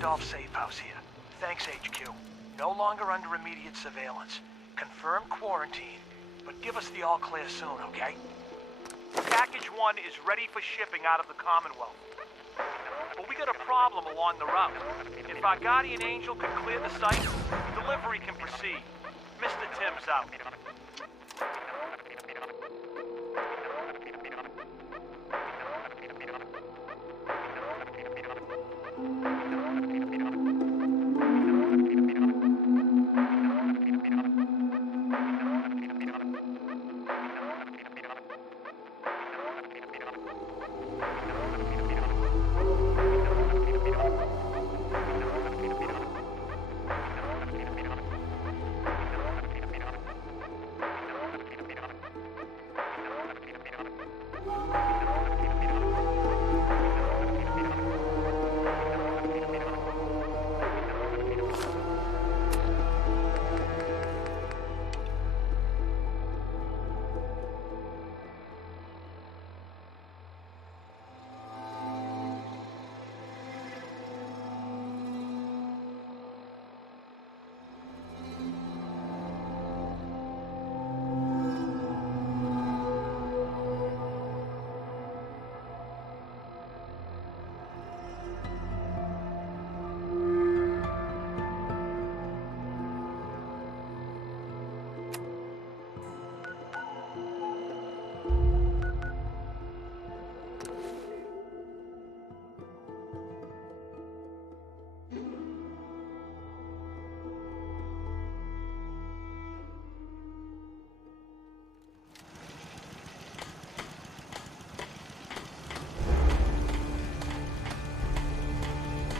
Randolph Safe House here. Thanks, HQ. No longer under immediate surveillance. Confirmed quarantine, but give us the all clear soon, okay? Package 1 is ready for shipping out of the Commonwealth. But we got a problem along the route. If our guardian angel can clear the site, delivery can proceed. Mr. Tim's out.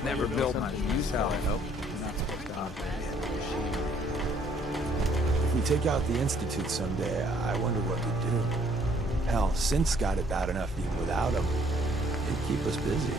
Never built my use how I hope. You're not supposed to operate it. If we take out the Institute someday, I wonder what we'd do. Hell, Synth's got it bad enough even without him. It'd keep us busy.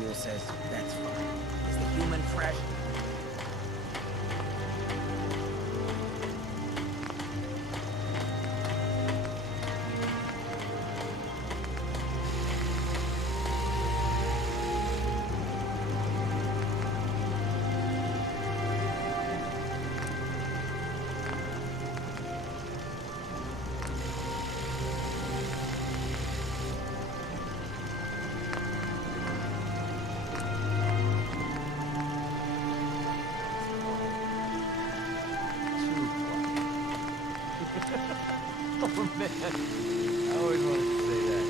Will says that's fine. Is the human fresh? Oh man, I always wanted to say that.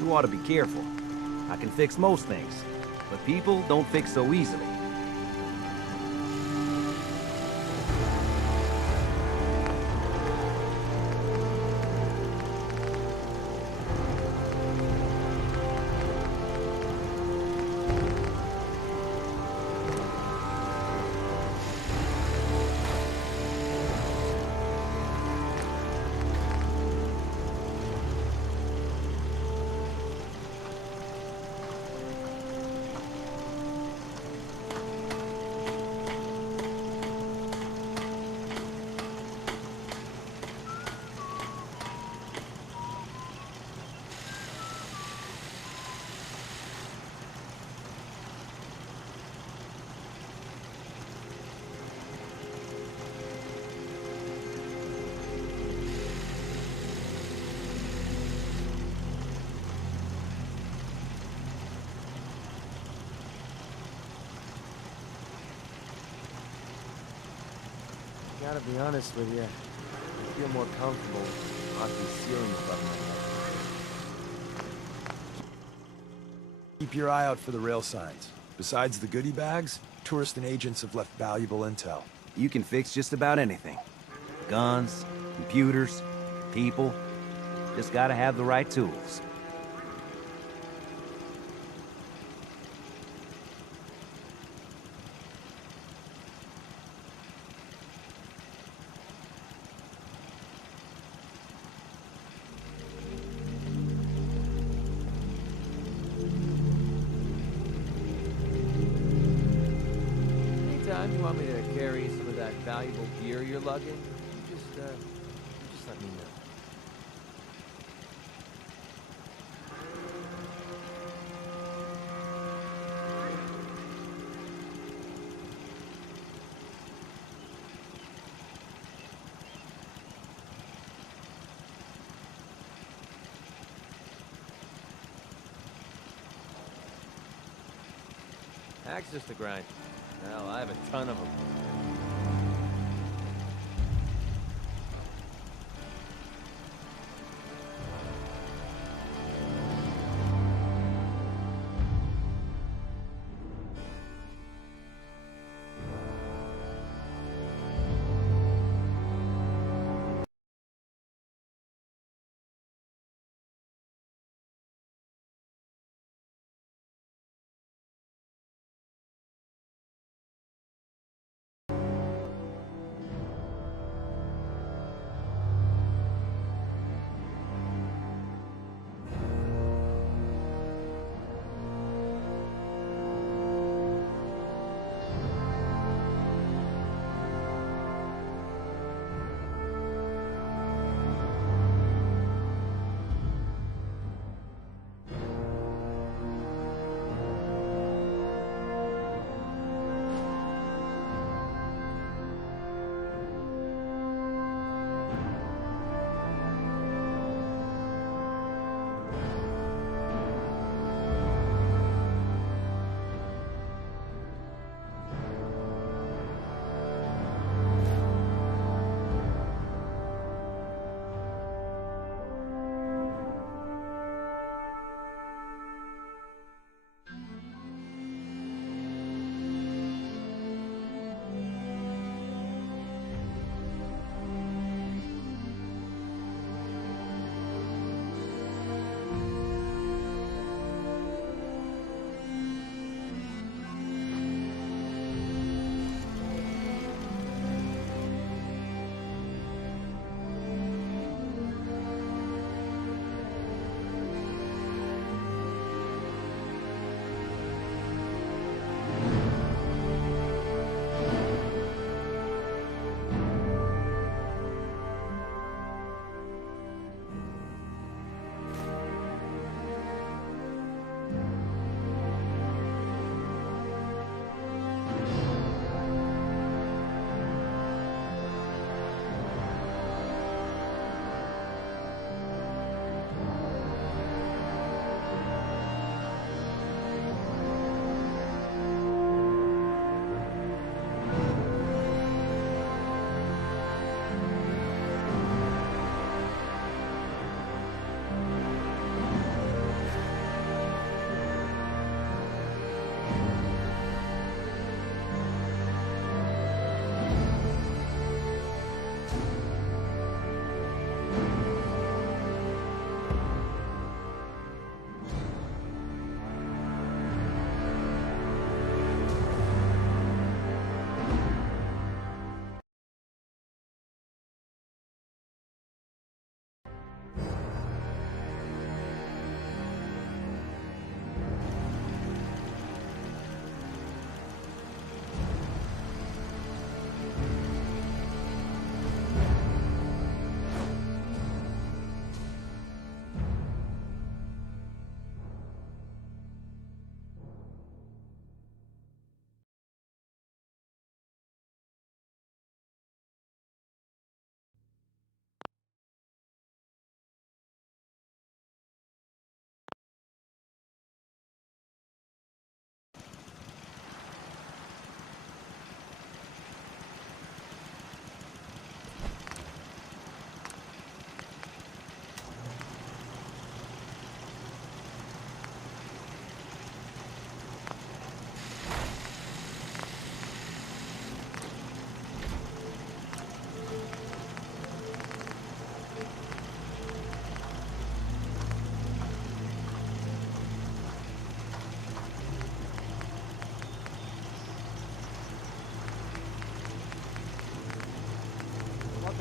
You ought to be careful. I can fix most things, but people don't fix so easily. Gotta be honest with you, I feel more comfortable with concrete ceiling above my head. Keep your eye out for the rail signs. Besides the goodie bags, tourists and agents have left valuable intel. You can fix just about anything. Guns, computers, people. Just gotta have the right tools. Anytime you want me to carry some of that valuable gear you're lugging, you just let me know. Access to grind. Hell, I have a ton of them.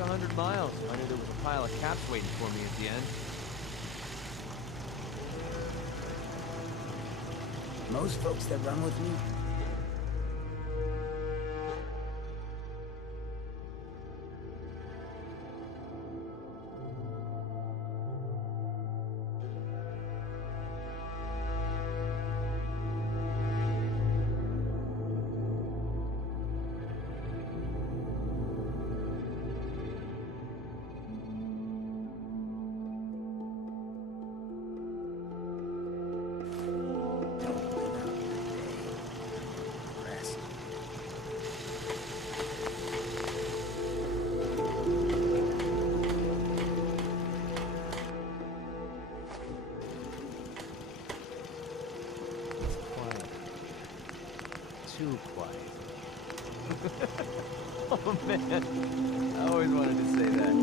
100 miles if I knew there was a pile of caps waiting for me at the end. Most folks that run with me, rest. It's quiet. Too quiet. Oh man, I always wanted to say that.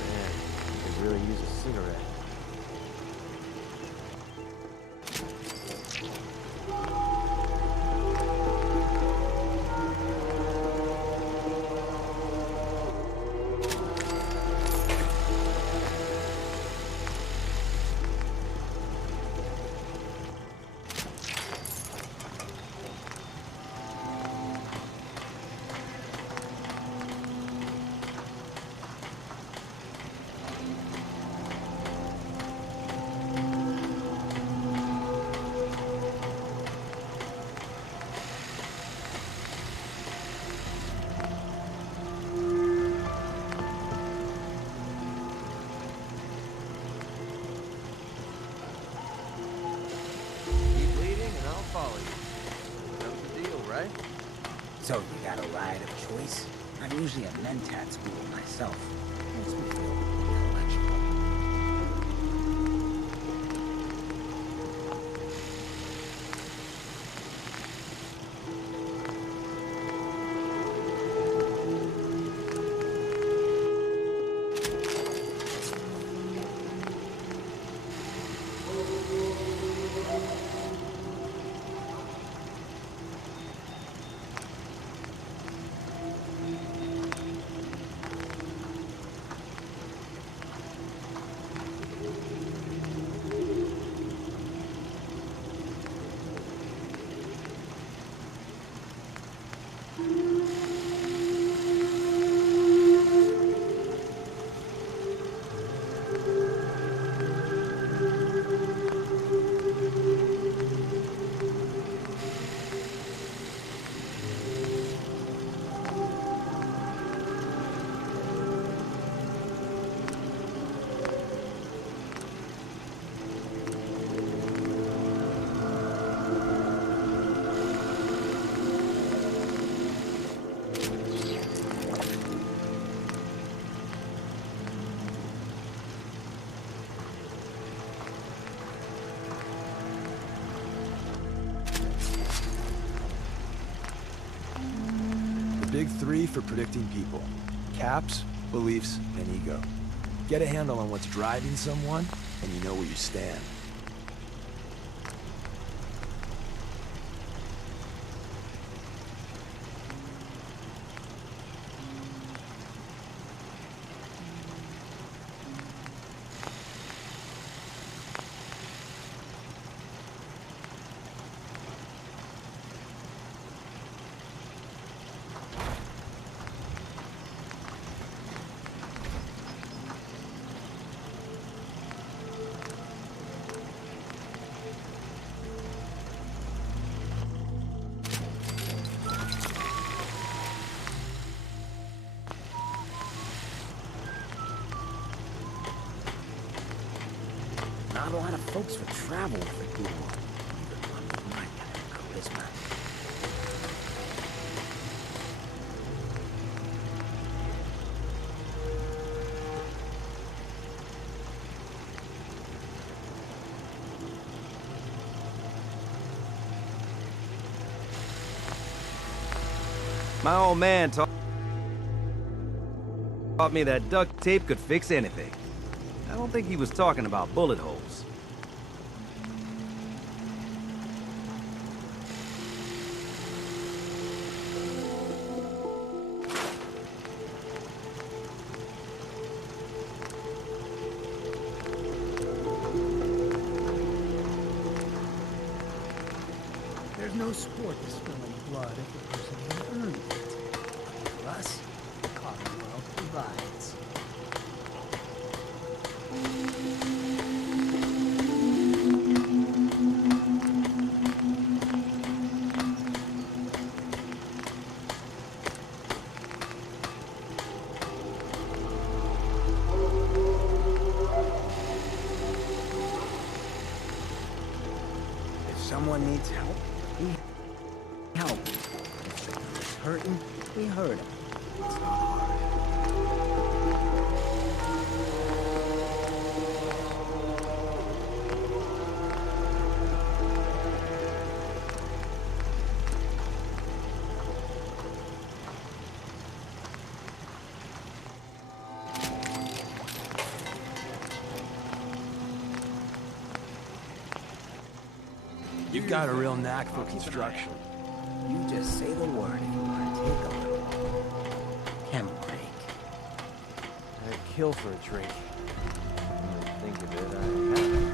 Man, could really use a cigarette. Keep leading and I'll follow you. That was the deal, right? So you got a ride of choice? I'm usually a mentat school myself. Makes me feel intellectual. Big three for predicting people. Caps, beliefs, and ego. Get a handle on what's driving someone, and you know where you stand. Not a lot of folks would travel with a ghoul. Even one with my kind of charisma. My old man told taught me that duct tape could fix anything. I don't think he was talking about bullet holes. There's no sport to spilling blood if the person has earned it. For us, the Commonwealth provides. If someone needs help, we help. If someone's hurting, we hurt him. It's not hard. You've got a real knack for construction. You just say the word and you partake a little. Chem break. I'd kill for a drink. When I think of it, I have.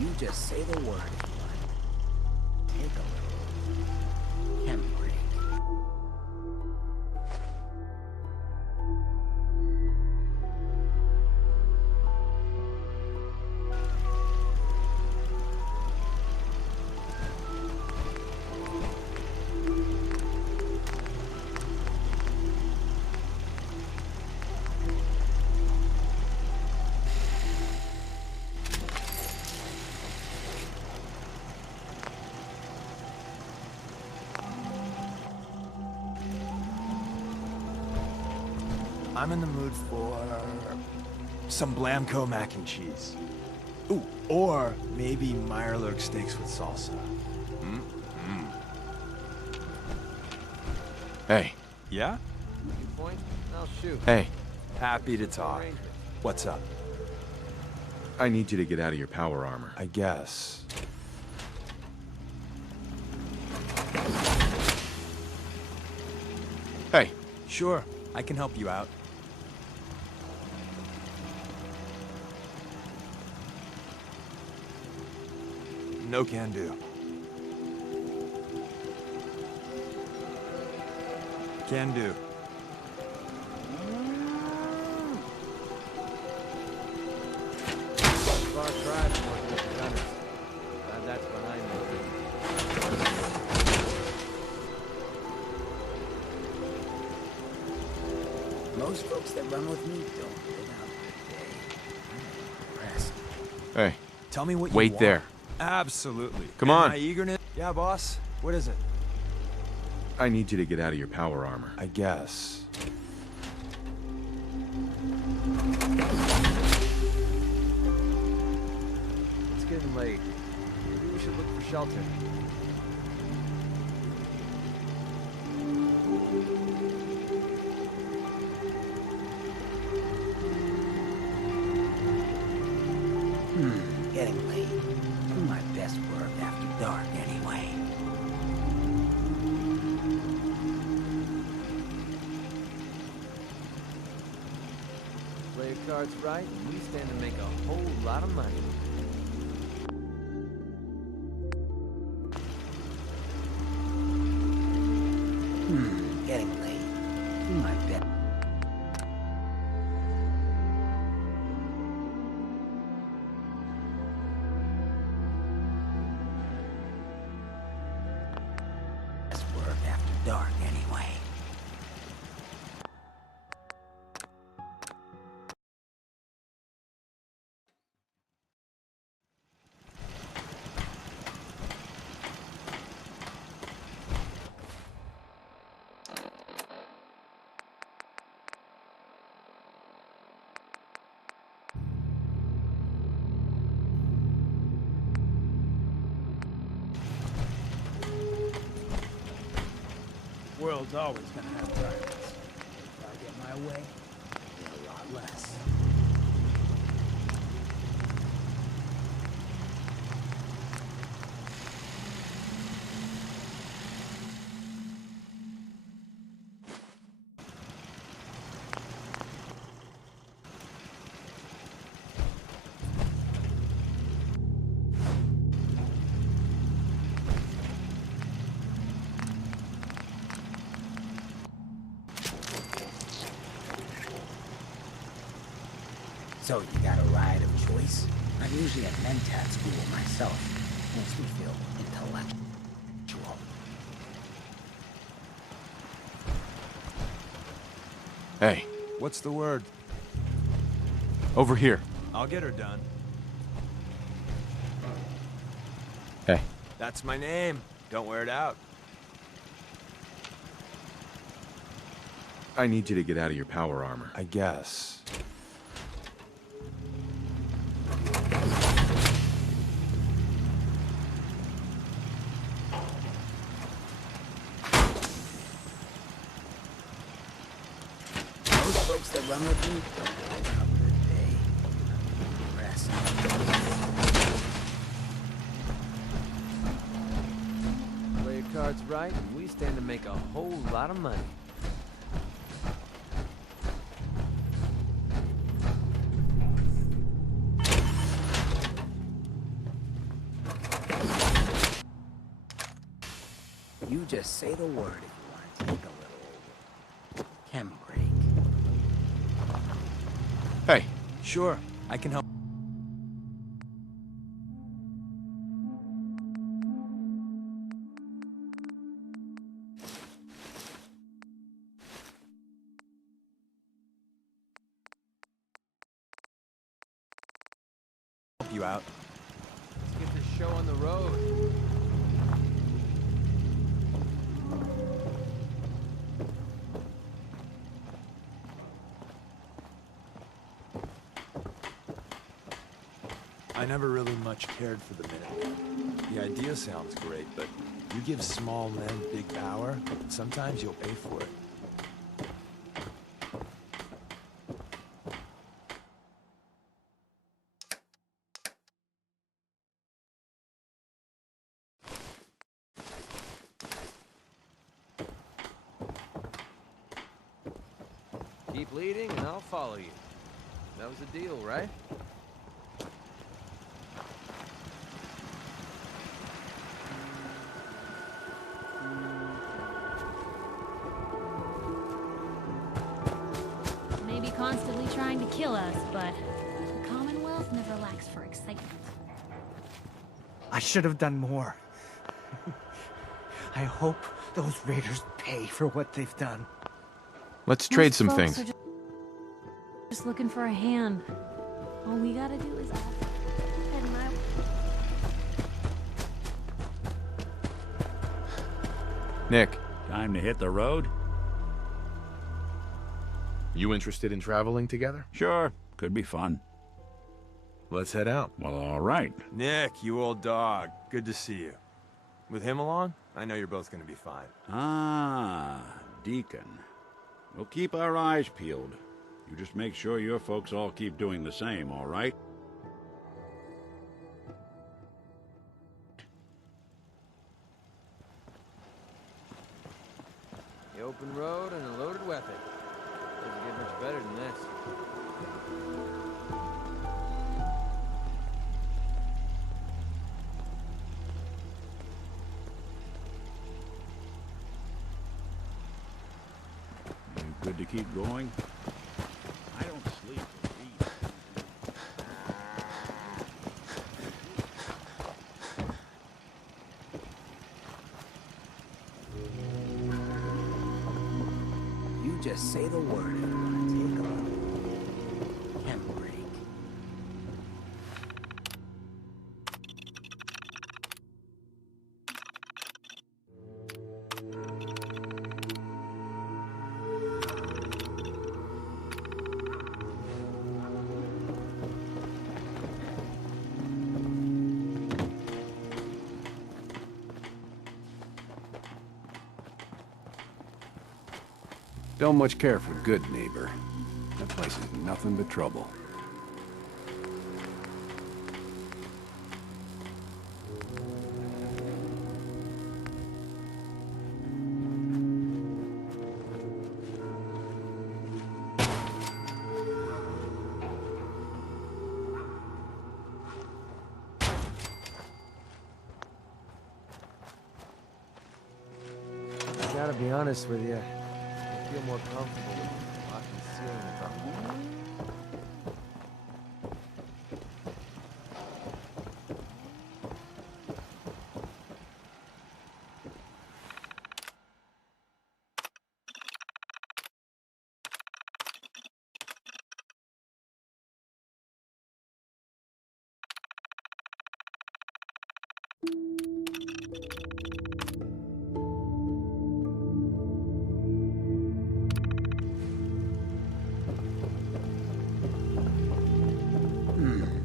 You just say the word if you like. Take a little. Chem break. I'm in the mood for some Blamco mac and cheese. Ooh, or maybe Meyerlurk steaks with salsa. Hey, Yeah? You point, I'll shoot. Hey, happy to talk. Arrangement. What's up? I need you to get out of your power armor. I guess. Hey, Sure, I can help you out. No can do. Can do. Far cry from working with the gunners. Glad that's behind me. Most folks that run with me don't live out their day. I'm impressed. hey, Tell me what you wait want. there. Absolutely. Come And on. My eagerness. Yeah, boss. What is it? I need you to get out of your power armor. I guess. It's getting late. Maybe we should look for shelter. Getting late. Do my best work after dark anyway. Play your cards right, and we stand to make a whole lot of money. Getting late. Do my best. Work after dark anyway. World's always gonna have tyrants. If I get my way, there'll be a lot less. So you got a ride of choice? I'm usually at Mentat school myself. Makes me feel intellectual. Hey, What's the word? over here. I'll get her done. Hey, That's my name. Don't wear it out. I need you to get out of your power armor. I guess. Most folks that run with me don't live out their day. I'm impressed. Play your cards right, and we stand to make a whole lot of money. You just say the word if you want to take a little chem break. Hey, Sure, I can help. Help you out. Let's get this show on the road. I never really much cared for the Minutemen. The idea sounds great, but you give small men big power, and sometimes you'll pay for it. Keep leading and I'll follow you. That was the deal, right? Maybe constantly trying to kill us, but the Commonwealth never lacks for excitement. I should have done more. I hope those raiders pay for what they've done. Let's trade Most some folks things. are just looking for a hand. All we gotta do is ask. Head my way. Nick, Time to hit the road? you interested in traveling together? Sure, could be fun. Let's head out. Well, all right. Nick, you old dog. Good to see you. With him along, I know you're both gonna be fine. Ah, Deacon. We'll keep our eyes peeled. You just make sure your folks all keep doing the same, all right? The open road and a loaded weapon. Doesn't get much better than this. You good to keep going? I don't sleep or eat. You just say the word and I'm gonna take off. Can't break. Don't much care for good neighbor. That place is nothing but trouble. I gotta be honest with you. I feel more comfortable with locking the ceiling above me.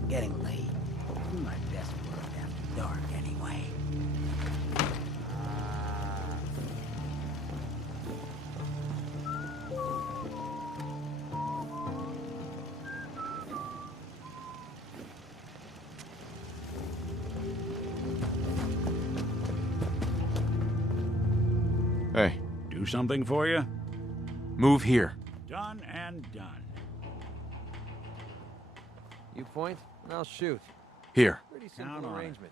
Getting late. My best work after dark, anyway. Hey, Do something for you? move here. Done and done. You point, and I'll shoot. Here. Pretty Count simple on it. arrangement.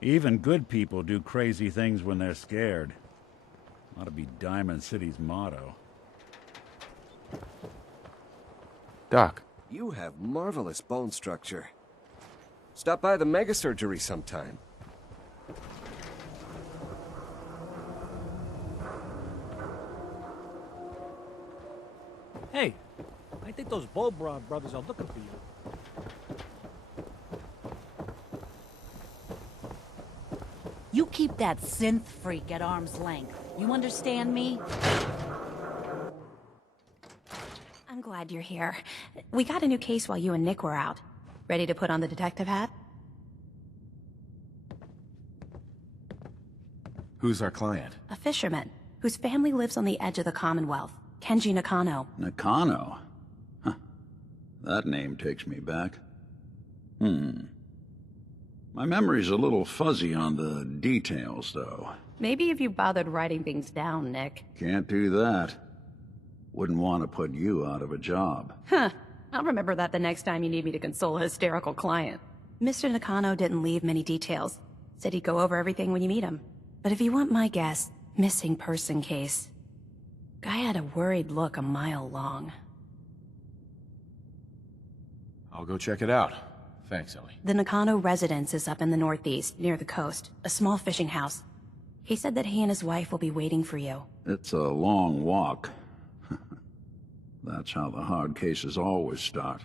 Even good people do crazy things when they're scared. Ought to be Diamond City's motto. Doc, You have marvelous bone structure. Stop by the mega surgery sometime. Hey, I think those Bulbron brothers are looking for you. You keep that synth freak at arm's length. You understand me? I'm I'm glad you're here. We got a new case while you and Nick were out. Ready to put on the detective hat? Who's our client? A fisherman, whose family lives on the edge of the Commonwealth. Kenji Nakano. Nakano? Huh. That name takes me back. My memory's a little fuzzy on the details, though. Maybe if you bothered writing things down, Nick. Can't do that. Wouldn't want to put you out of a job. Huh. I'll remember that the next time you need me to console a hysterical client. Mr. Nakano didn't leave many details. Said he'd go over everything when you meet him. But if you want my guess, missing person case. Guy had a worried look a mile long. I'll go check it out. Thanks, Ellie. The Nakano residence is up in the northeast, near the coast. A small fishing house. He said that he and his wife will be waiting for you. It's a long walk. That's how the hard cases always start.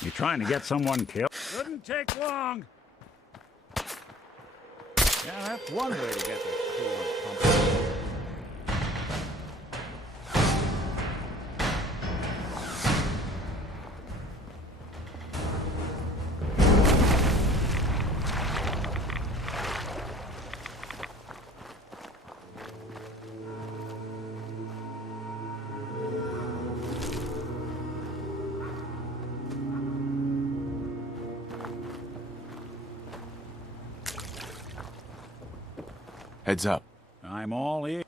You trying to get someone killed? Shouldn't take long. Yeah, that's one way to get this coolant pumping. Heads up. I'm all ears.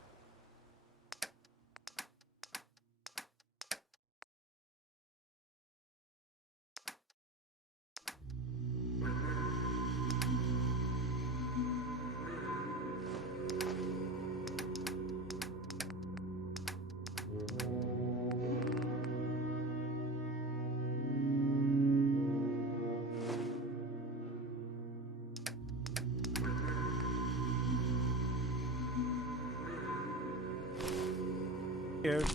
Cheers.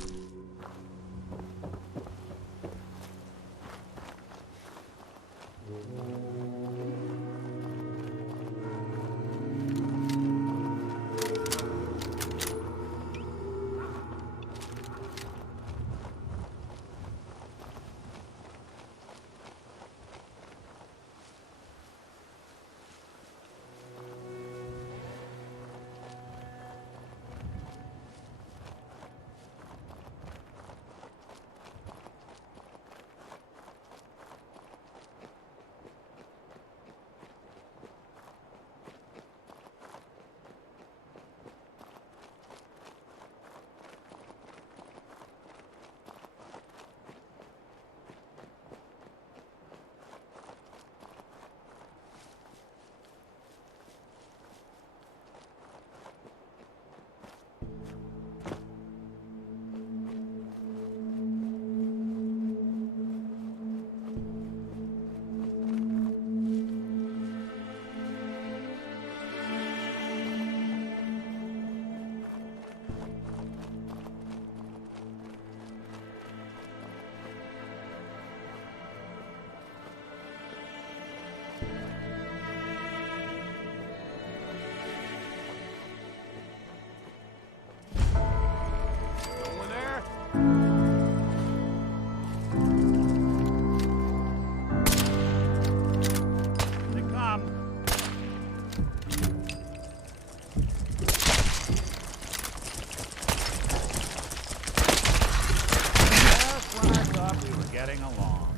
Getting along.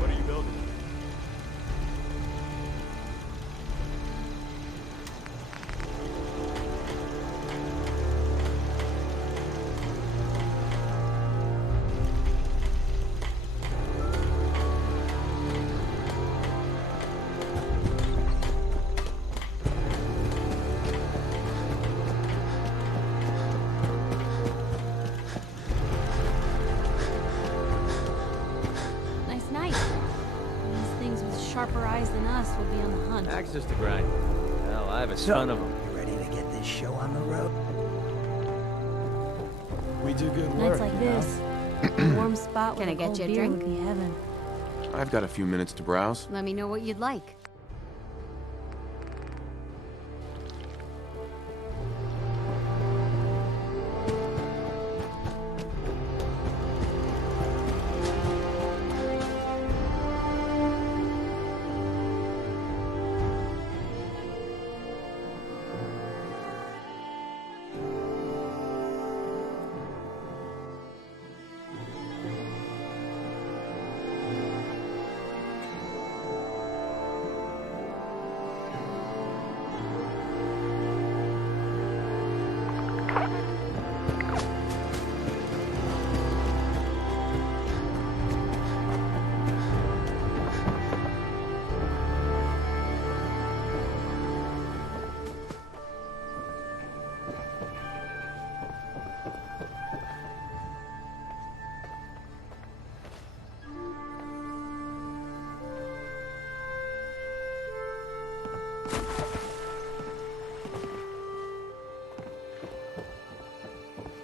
What are you building? Nice night. These things with sharper eyes than us will be on the hunt. Axes to grind. Hell, I have a ton of them. You ready to get this show on the road? We do good Nights work. like you know? this, a warm spot with Can I a get cold you a beer drink? would be heaven. I've got a few minutes to browse. Let me know what you'd like.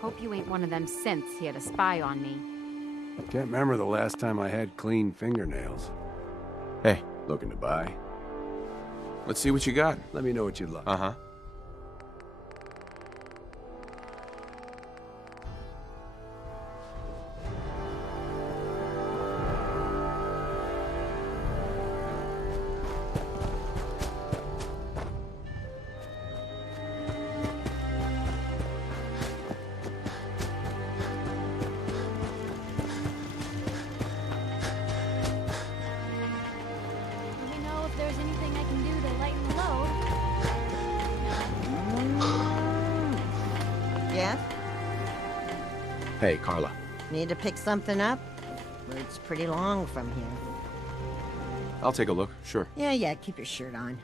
Hope you ain't one of them synths here to spy on me. Can't remember the last time I had clean fingernails. Hey. Looking to buy? Let's see what you got. Let me know what you like. Uh-huh. Let me know if there's anything I can do to lighten the load. Hey, Carla. Need to pick something up? Road's pretty long from here. I'll take a look, sure. Yeah, keep your shirt on.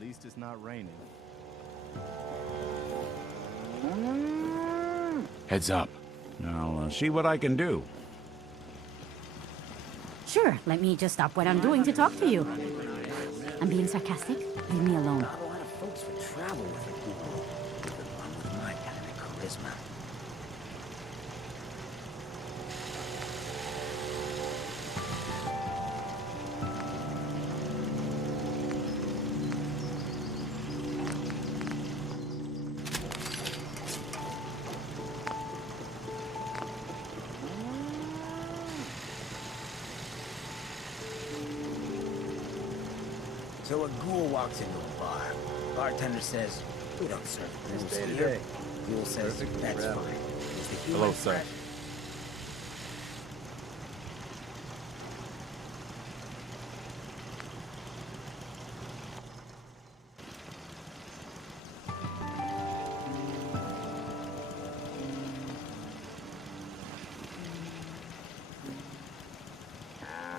At least it's not raining. Heads up. I'll see what I can do. Sure, let me just stop what I'm doing to talk to you. I'm being sarcastic. Leave me alone. Not a lot of folks would travel with her people. With my kind of charisma. So a ghoul walks into a bar. Bartender says, "We don't serve ghouls here." Ghoul says, "That's fine." Is the human Hello, sir. threat-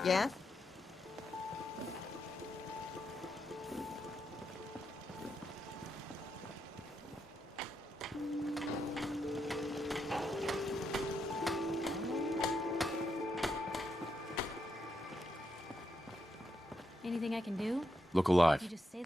Yes? Anything I can do? Look alive. You just say.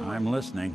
I'm listening.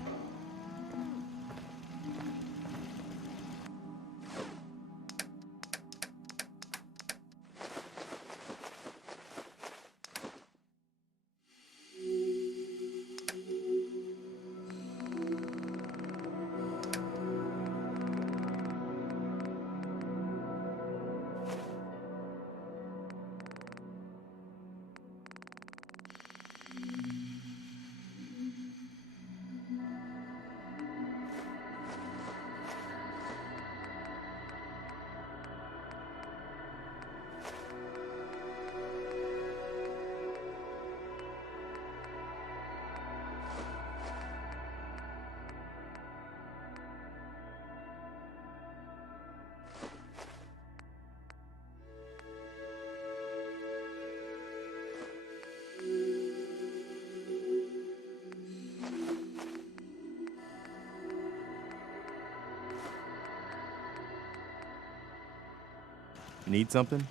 Need something?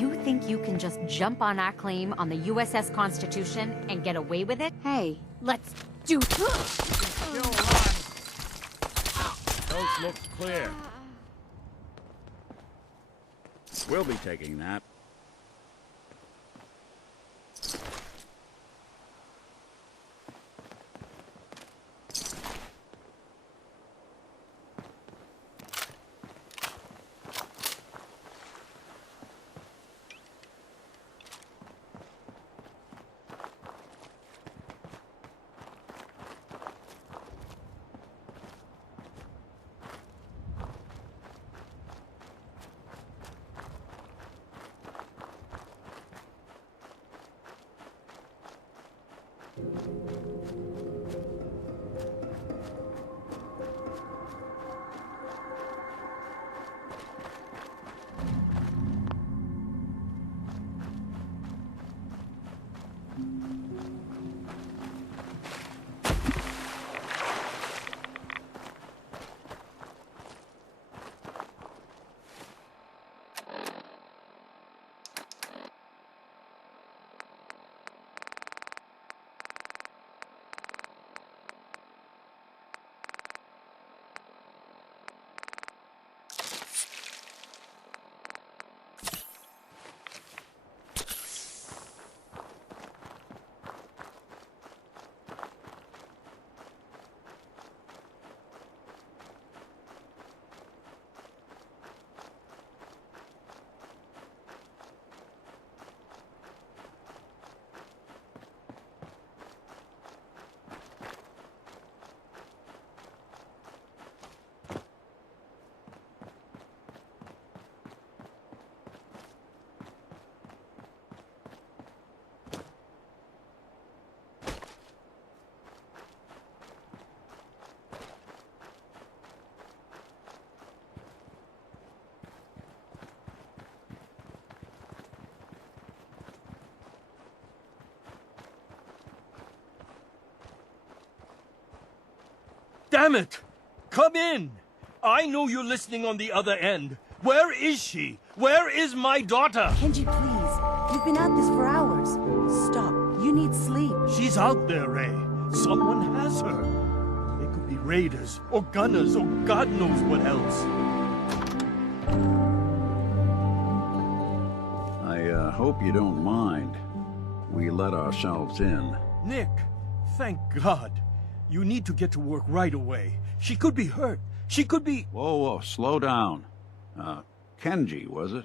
You think you can just jump on our claim on the USS Constitution and get away with it? Hey, let's do... Coast looks clear. We'll be taking that. Damn it! Come in! I know you're listening on the other end. Where is she? Where is my daughter? Kenji, please. You've been at this for hours. Stop. You need sleep. She's out there, Ray. Someone has her. They could be raiders, or gunners, or God knows what else. I hope you don't mind. We let ourselves in. Nick, thank God. You need to get to work right away. She could be hurt. She could be... Whoa, slow down. Kenji, was it?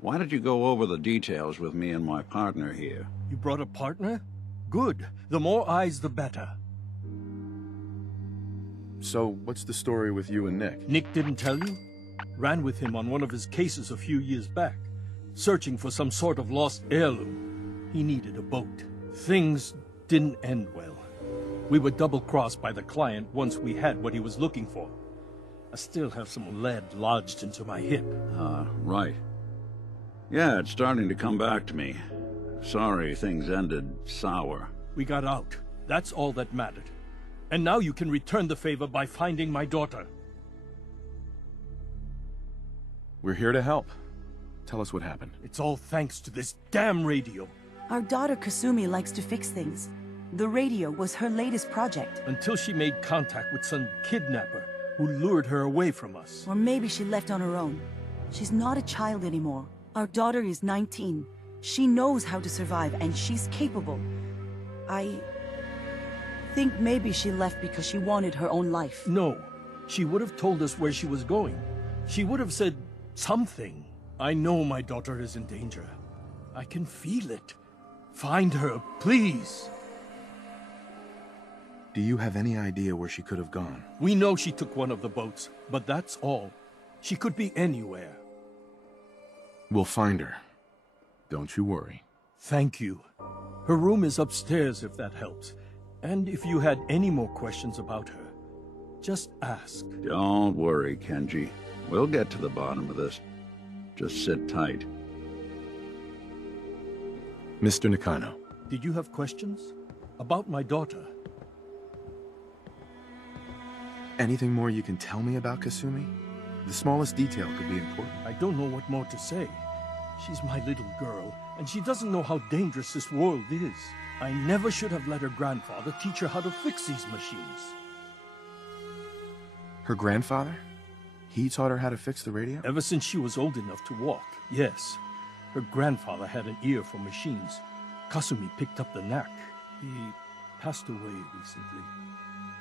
Why did you go over the details with me and my partner here? You brought a partner? Good. The more eyes, the better. So, what's the story with you and Nick? Nick didn't tell you? Ran with him on one of his cases a few years back, searching for some sort of lost heirloom. He needed a boat. Things didn't end well. We were double-crossed by the client once we had what he was looking for. I still have some lead lodged into my hip. Right. Yeah, it's starting to come back to me. Sorry things ended sour. We got out. That's all that mattered. And now you can return the favor by finding my daughter. We're here to help. Tell us what happened. It's all thanks to this damn radio. Our daughter Kasumi likes to fix things. The radio was her latest project. Until she made contact with some kidnapper who lured her away from us. Or maybe she left on her own. She's not a child anymore. Our daughter is 19. She knows how to survive, and she's capable. I think maybe she left because she wanted her own life. No. She would have told us where she was going. She would have said something. I know my daughter is in danger. I can feel it. Find her, please. Do you have any idea where she could have gone? We know she took one of the boats, but that's all. She could be anywhere. We'll find her. Don't you worry. Thank you. Her room is upstairs if that helps. And if you had any more questions about her, just ask. Don't worry, Kenji. We'll get to the bottom of this. Just sit tight. Mr. Nakano. Did you have questions? About my daughter? Anything more you can tell me about Kasumi? The smallest detail could be important. I don't know what more to say. She's my little girl, and she doesn't know how dangerous this world is. I never should have let her grandfather teach her how to fix these machines. Her grandfather? He taught her how to fix the radio? Ever since she was old enough to walk, yes. Her grandfather had an ear for machines. Kasumi picked up the knack. He passed away recently.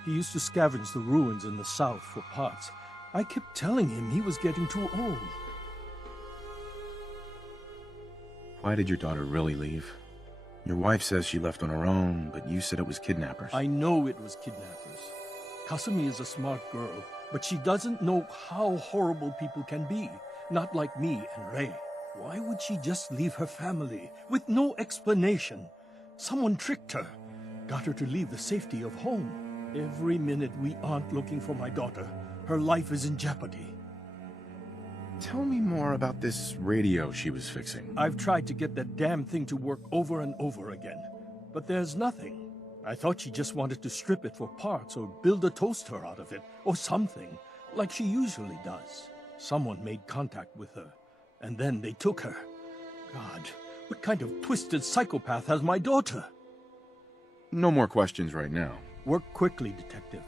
He used to scavenge the ruins in the south for parts. I kept telling him he was getting too old. Why did your daughter really leave? Your wife says she left on her own, but you said it was kidnappers. I know it was kidnappers. Kasumi is a smart girl, but she doesn't know how horrible people can be. Not like me and Ray. Why would she just leave her family with no explanation? Someone tricked her, got her to leave the safety of home. Every minute we aren't looking for my daughter, her life is in jeopardy. Tell me more about this radio she was fixing. I've tried to get that damn thing to work over and over again, but there's nothing. I thought she just wanted to strip it for parts or build a toaster out of it, or something, like she usually does. Someone made contact with her, and then they took her. God, what kind of twisted psychopath has my daughter? No more questions right now. Work quickly, Detective.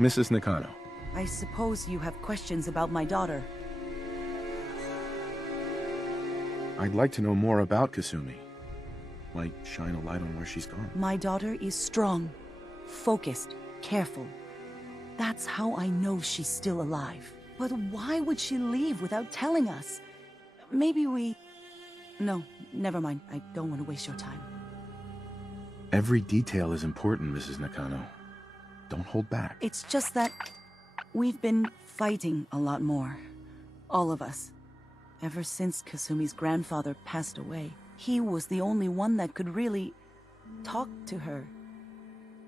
Mrs. Nakano. I suppose you have questions about my daughter. I'd like to know more about Kasumi. Might shine a light on where she's gone. My daughter is strong, focused, careful. That's how I know she's still alive. But why would she leave without telling us? Maybe we... No, never mind. I don't want to waste your time. Every detail is important, Mrs. Nakano. Don't hold back. It's just that we've been fighting a lot more. All of us. Ever since Kasumi's grandfather passed away. He was the only one that could really talk to her.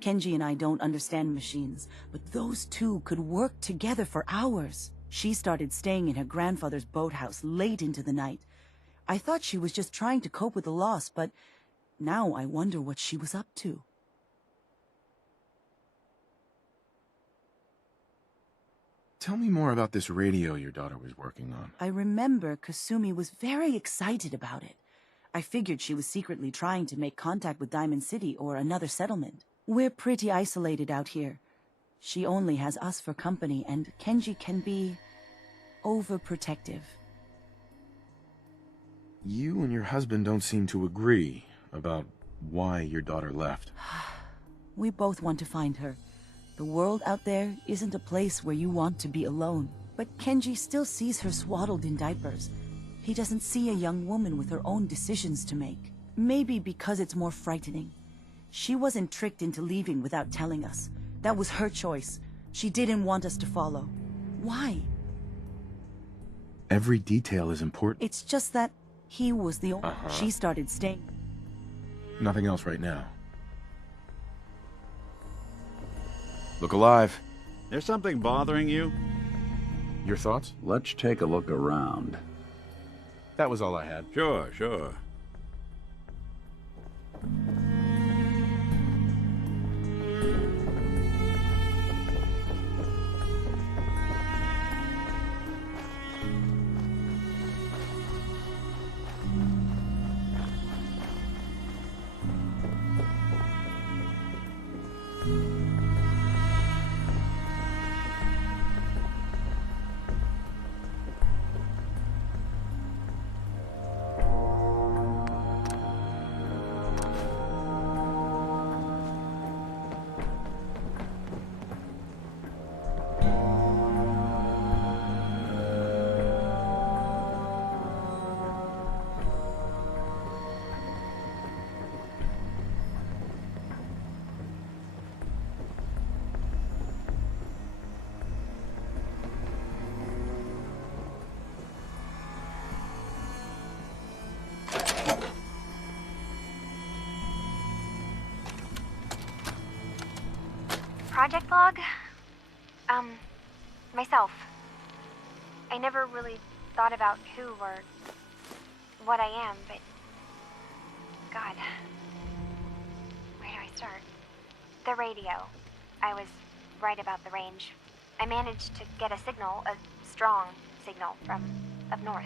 Kenji and I don't understand machines, but those two could work together for hours. She started staying in her grandfather's boathouse late into the night. I thought she was just trying to cope with the loss, but now I wonder what she was up to. Tell me more about this radio your daughter was working on. I remember Kasumi was very excited about it. I figured she was secretly trying to make contact with Diamond City or another settlement. We're pretty isolated out here. She only has us for company, and Kenji can be overprotective. You and your husband don't seem to agree about why your daughter left. We both want to find her. The world out there isn't a place where you want to be alone. But Kenji still sees her swaddled in diapers. He doesn't see a young woman with her own decisions to make. Maybe because it's more frightening. She wasn't tricked into leaving without telling us. That was her choice. She didn't want us to follow. Why? Every detail is important. It's just that he was the only... She started staying. Nothing else right now. Look alive. There's something bothering you? Your thoughts? Let's take a look around. That was all I had. Sure, sure. Project log? Myself. I never really thought about who or what I am, but... God. Where do I start? The radio. I was right about the range. I managed to get a signal, a strong signal, from up north.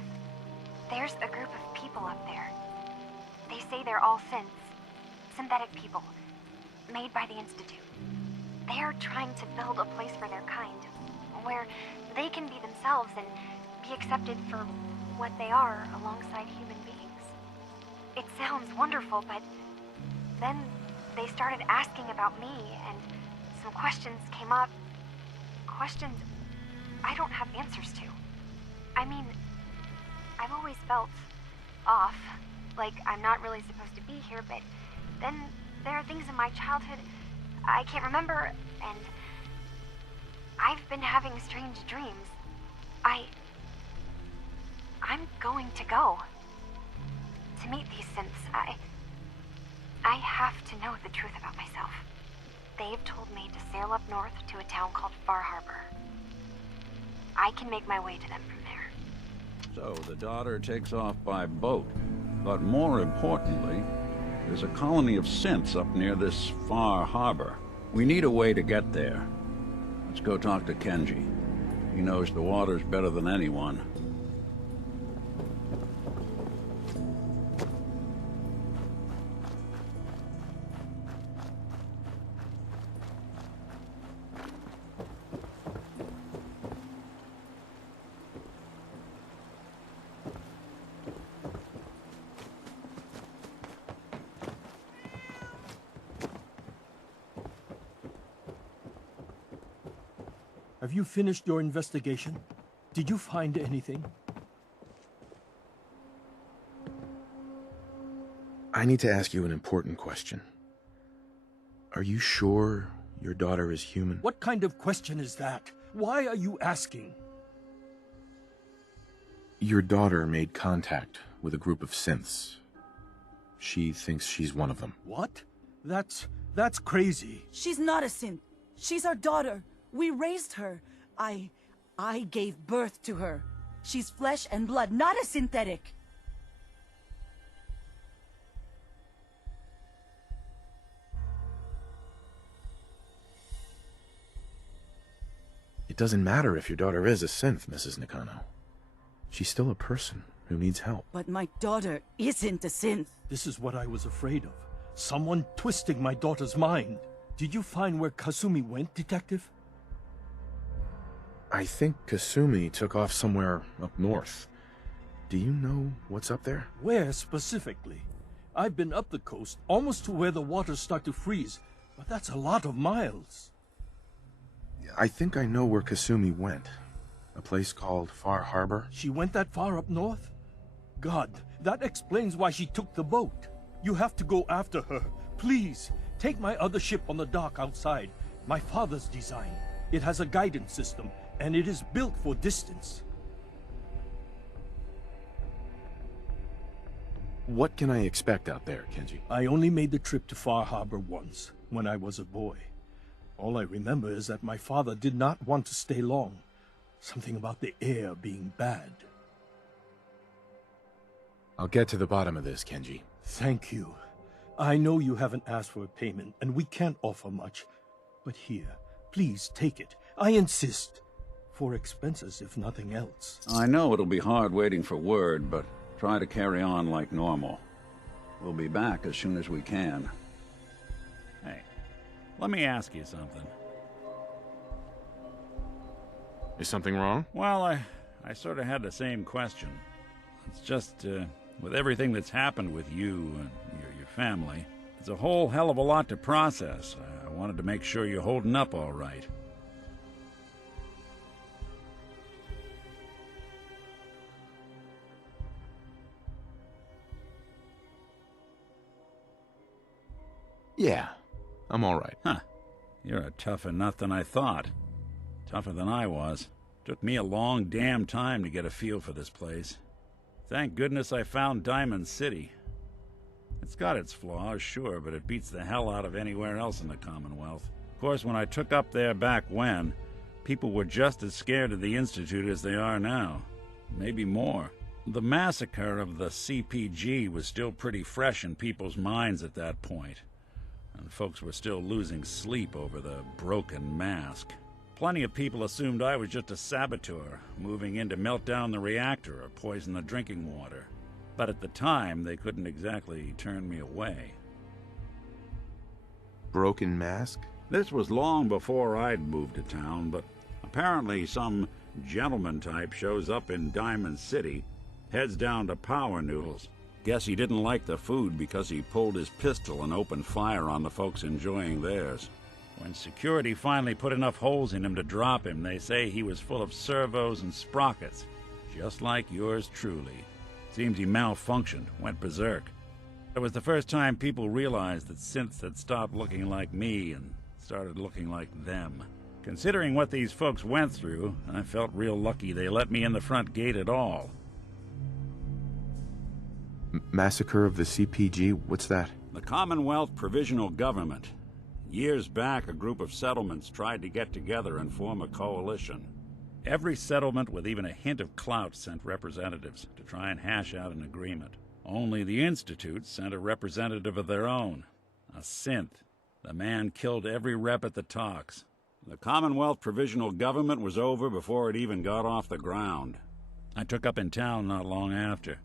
There's a group of people up there. They say they're all synthetic people, made by the Institute. They are trying to build a place for their kind, where they can be themselves and be accepted for what they are alongside human beings. It sounds wonderful, but then they started asking about me, and some questions came up. Questions I don't have answers to. I mean, I've always felt off, like I'm not really supposed to be here, but then there are things in my childhood I can't remember, and I've been having strange dreams. I'm going to go to meet these synths. I have to know the truth about myself. They've told me to sail up north to a town called Far Harbor. I can make my way to them from there. So the daughter takes off by boat. But more importantly, there's a colony of synths up near this Far Harbor. We need a way to get there. Let's go talk to Kenji. He knows the waters better than anyone. Have you finished your investigation? Did you find anything? I need to ask you an important question. Are you sure your daughter is human? What kind of question is that? Why are you asking? Your daughter made contact with a group of synths. She thinks she's one of them. What? That's crazy. She's not a synth. She's our daughter. We raised her. I gave birth to her. She's flesh and blood, not a synthetic. It doesn't matter if your daughter is a synth, Mrs. Nakano. She's still a person who needs help. But my daughter isn't a synth. This is what I was afraid of. Someone twisting my daughter's mind. Did you find where Kasumi went, Detective? I think Kasumi took off somewhere up north. Do you know what's up there? Where specifically? I've been up the coast, almost to where the waters start to freeze, but that's a lot of miles. I think I know where Kasumi went. A place called Far Harbor. She went that far up north? God, that explains why she took the boat. You have to go after her. Please, take my other ship on the dock outside. My father's design. It has a guidance system, and it is built for distance. What can I expect out there, Kenji? I only made the trip to Far Harbor once, when I was a boy. All I remember is that my father did not want to stay long. Something about the air being bad. I'll get to the bottom of this, Kenji. Thank you. I know you haven't asked for a payment, and we can't offer much. But here, please take it. I insist. For expenses, if nothing else. I know it'll be hard waiting for word, but try to carry on like normal. We'll be back as soon as we can. Hey, let me ask you something. Is something wrong? Well, I sort of had the same question. It's just, with everything that's happened with you and your family, it's a whole hell of a lot to process. I wanted to make sure you're holding up all right. Yeah, I'm all right. Huh. You're a tougher nut than I thought. Tougher than I was. Took me a long damn time to get a feel for this place. Thank goodness I found Diamond City. It's got its flaws, sure, but it beats the hell out of anywhere else in the Commonwealth. Of course, when I took up there back when, people were just as scared of the Institute as they are now. Maybe more. The massacre of the CPG was still pretty fresh in people's minds at that point, and folks were still losing sleep over the broken mask. Plenty of people assumed I was just a saboteur, moving in to melt down the reactor or poison the drinking water. But at the time, they couldn't exactly turn me away. Broken mask? This was long before I'd moved to town, but apparently some gentleman type shows up in Diamond City, heads down to Power Noodles. Guess he didn't like the food because he pulled his pistol and opened fire on the folks enjoying theirs. When security finally put enough holes in him to drop him, they say he was full of servos and sprockets, just like yours truly. Seems he malfunctioned, went berserk. It was the first time people realized that synths had stopped looking like me and started looking like them. Considering what these folks went through, I felt real lucky they let me in the front gate at all. Massacre of the CPG? What's that? The Commonwealth Provisional Government. Years back, a group of settlements tried to get together and form a coalition. Every settlement with even a hint of clout sent representatives to try and hash out an agreement. Only the Institute sent a representative of their own, a synth. The man killed every rep at the talks. The Commonwealth Provisional Government was over before it even got off the ground. I took up in town not long after.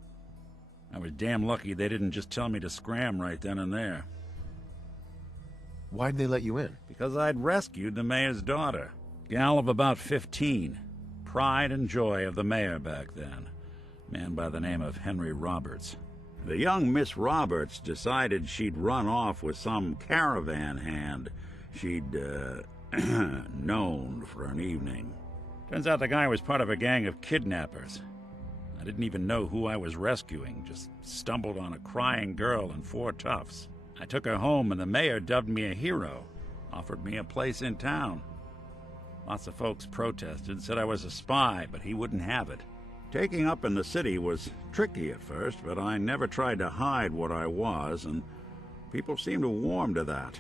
I was damn lucky they didn't just tell me to scram right then and there. Why'd they let you in? Because I'd rescued the mayor's daughter. Gal of about 15. Pride and joy of the mayor back then. Man by the name of Henry Roberts. The young Miss Roberts decided she'd run off with some caravan hand she'd, known for an evening. Turns out the guy was part of a gang of kidnappers. I didn't even know who I was rescuing, just stumbled on a crying girl and 4 toughs. I took her home and the mayor dubbed me a hero, offered me a place in town. Lots of folks protested, said I was a spy, but he wouldn't have it. Taking up in the city was tricky at first, but I never tried to hide what I was, and people seemed to warm to that.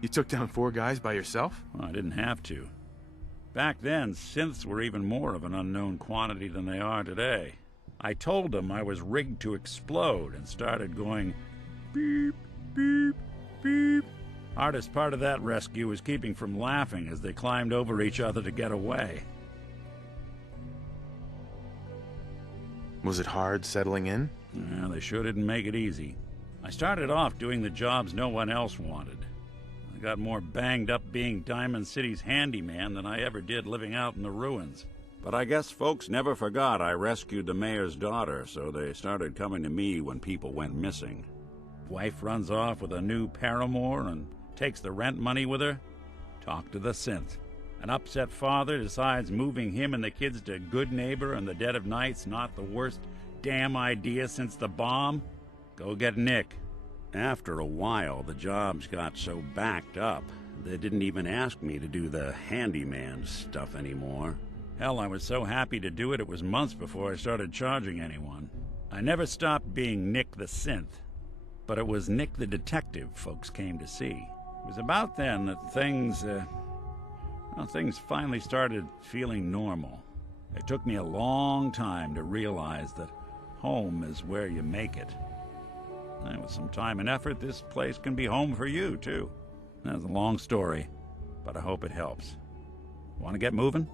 You took down 4 guys by yourself? Well, I didn't have to. Back then, synths were even more of an unknown quantity than they are today. I told them I was rigged to explode and started going beep, beep, beep. Hardest part of that rescue was keeping from laughing as they climbed over each other to get away. Was it hard settling in? Yeah, they sure didn't make it easy. I started off doing the jobs no one else wanted. I got more banged up being Diamond City's handyman than I ever did living out in the ruins. But I guess folks never forgot I rescued the mayor's daughter, so they started coming to me when people went missing. Wife runs off with a new paramour and takes the rent money with her. Talk to the synth. An upset father decides moving him and the kids to Good Neighbor in the dead of night's not the worst damn idea since the bomb. Go get Nick. After a while, the jobs got so backed up, they didn't even ask me to do the handyman stuff anymore. Hell, I was so happy to do it, it was months before I started charging anyone. I never stopped being Nick the Synth, but it was Nick the Detective folks came to see. It was about then that things finally started feeling normal. It took me a long time to realize that home is where you make it. And with some time and effort, this place can be home for you, too. That's a long story, but I hope it helps. Want to get moving?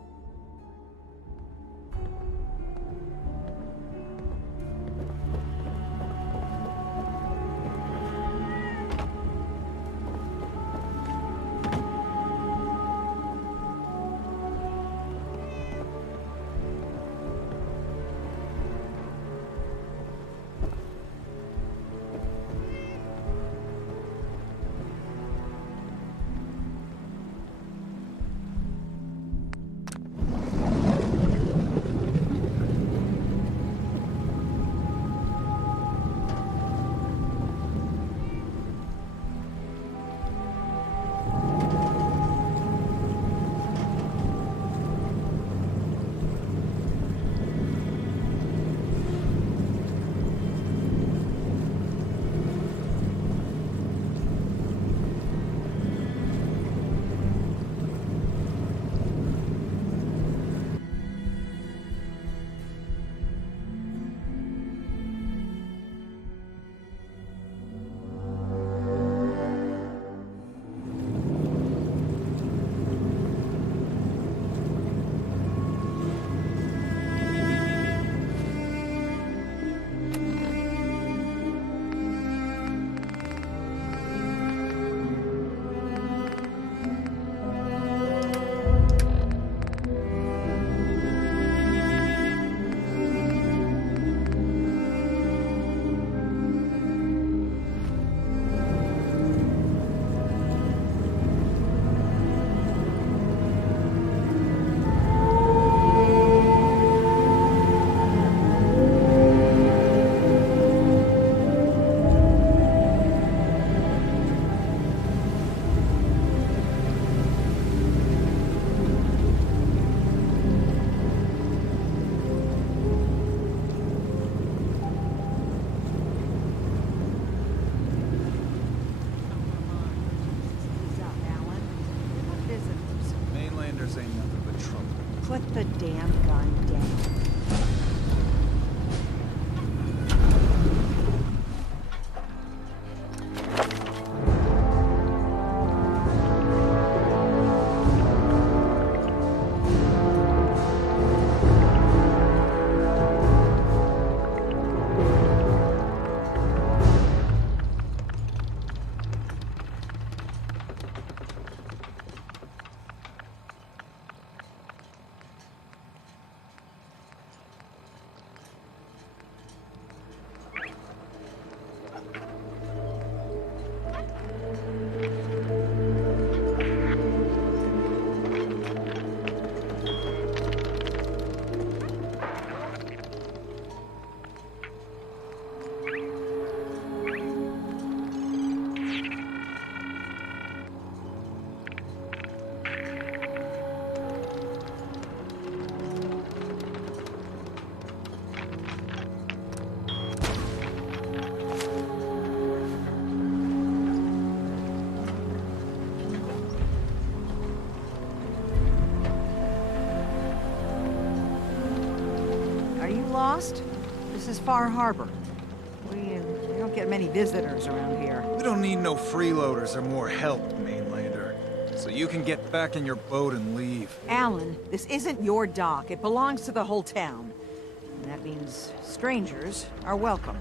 Put the damn gun down. Lost? This is Far Harbor. We don't get many visitors around here. We don't need no freeloaders or more help, Mainlander. So you can get back in your boat and leave. Alan, this isn't your dock. It belongs to the whole town. And that means strangers are welcome.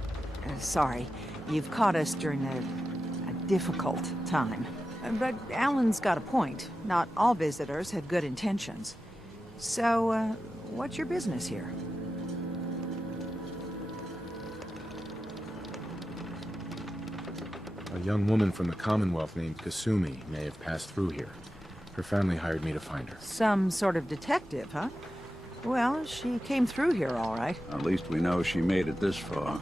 Sorry, you've caught us during a difficult time. But Alan's got a point. Not all visitors have good intentions. So, what's your business here? A young woman from the Commonwealth named Kasumi may have passed through here. Her family hired me to find her. Some sort of detective, huh? Well, she came through here all right. At least we know she made it this far.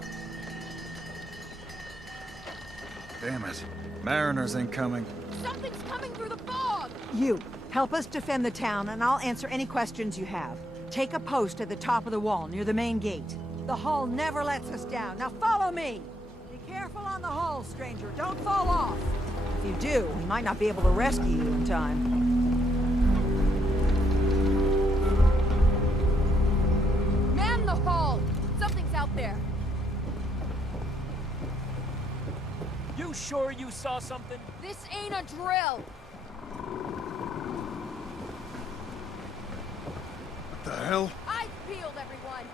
Damn it. Mariners incoming. Something's coming through the fog! You, help us defend the town, and I'll answer any questions you have. Take a post at the top of the wall, near the main gate. The hull never lets us down. Now follow me! Be careful on the hull, stranger. Don't fall off. If you do, we might not be able to rescue you in time. Man the hull! Something's out there. You sure you saw something? This ain't a drill! What the hell? Eyes peeled, everyone!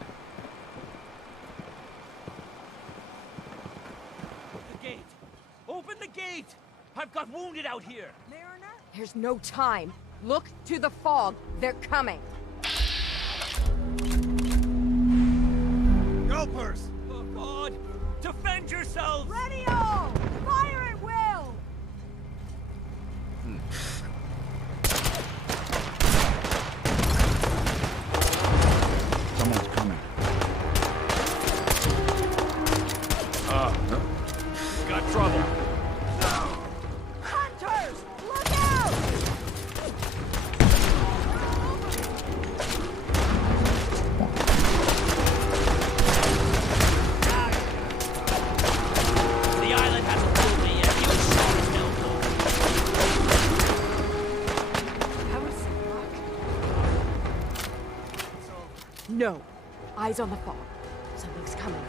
The gate! Open the gate! I've got wounded out here! Mariner? There's no time. Look to the fog. They're coming. Helpers! Oh, God! Defend yourselves! Ready all! Fire at will! Someone's coming. Got trouble. Hunters! Look out! The island hasn't fooled me yet. You sure as hell will. That was some luck. No. Eyes on the fog. Something's coming.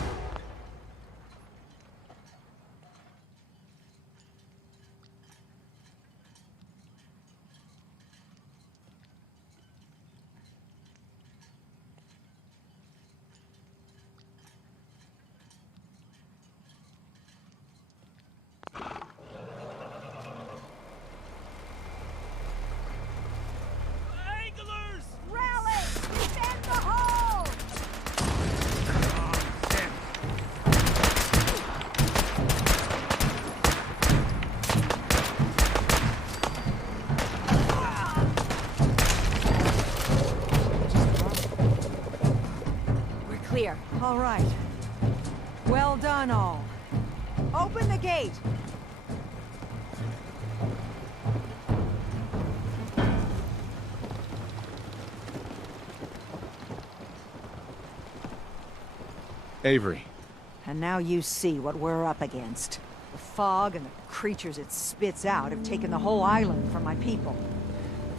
Anglers! Rally! Defend the hull! We're clear. All right. Well done, all. Open the gate! Avery. And now you see what we're up against. The fog and the creatures it spits out have taken the whole island from my people.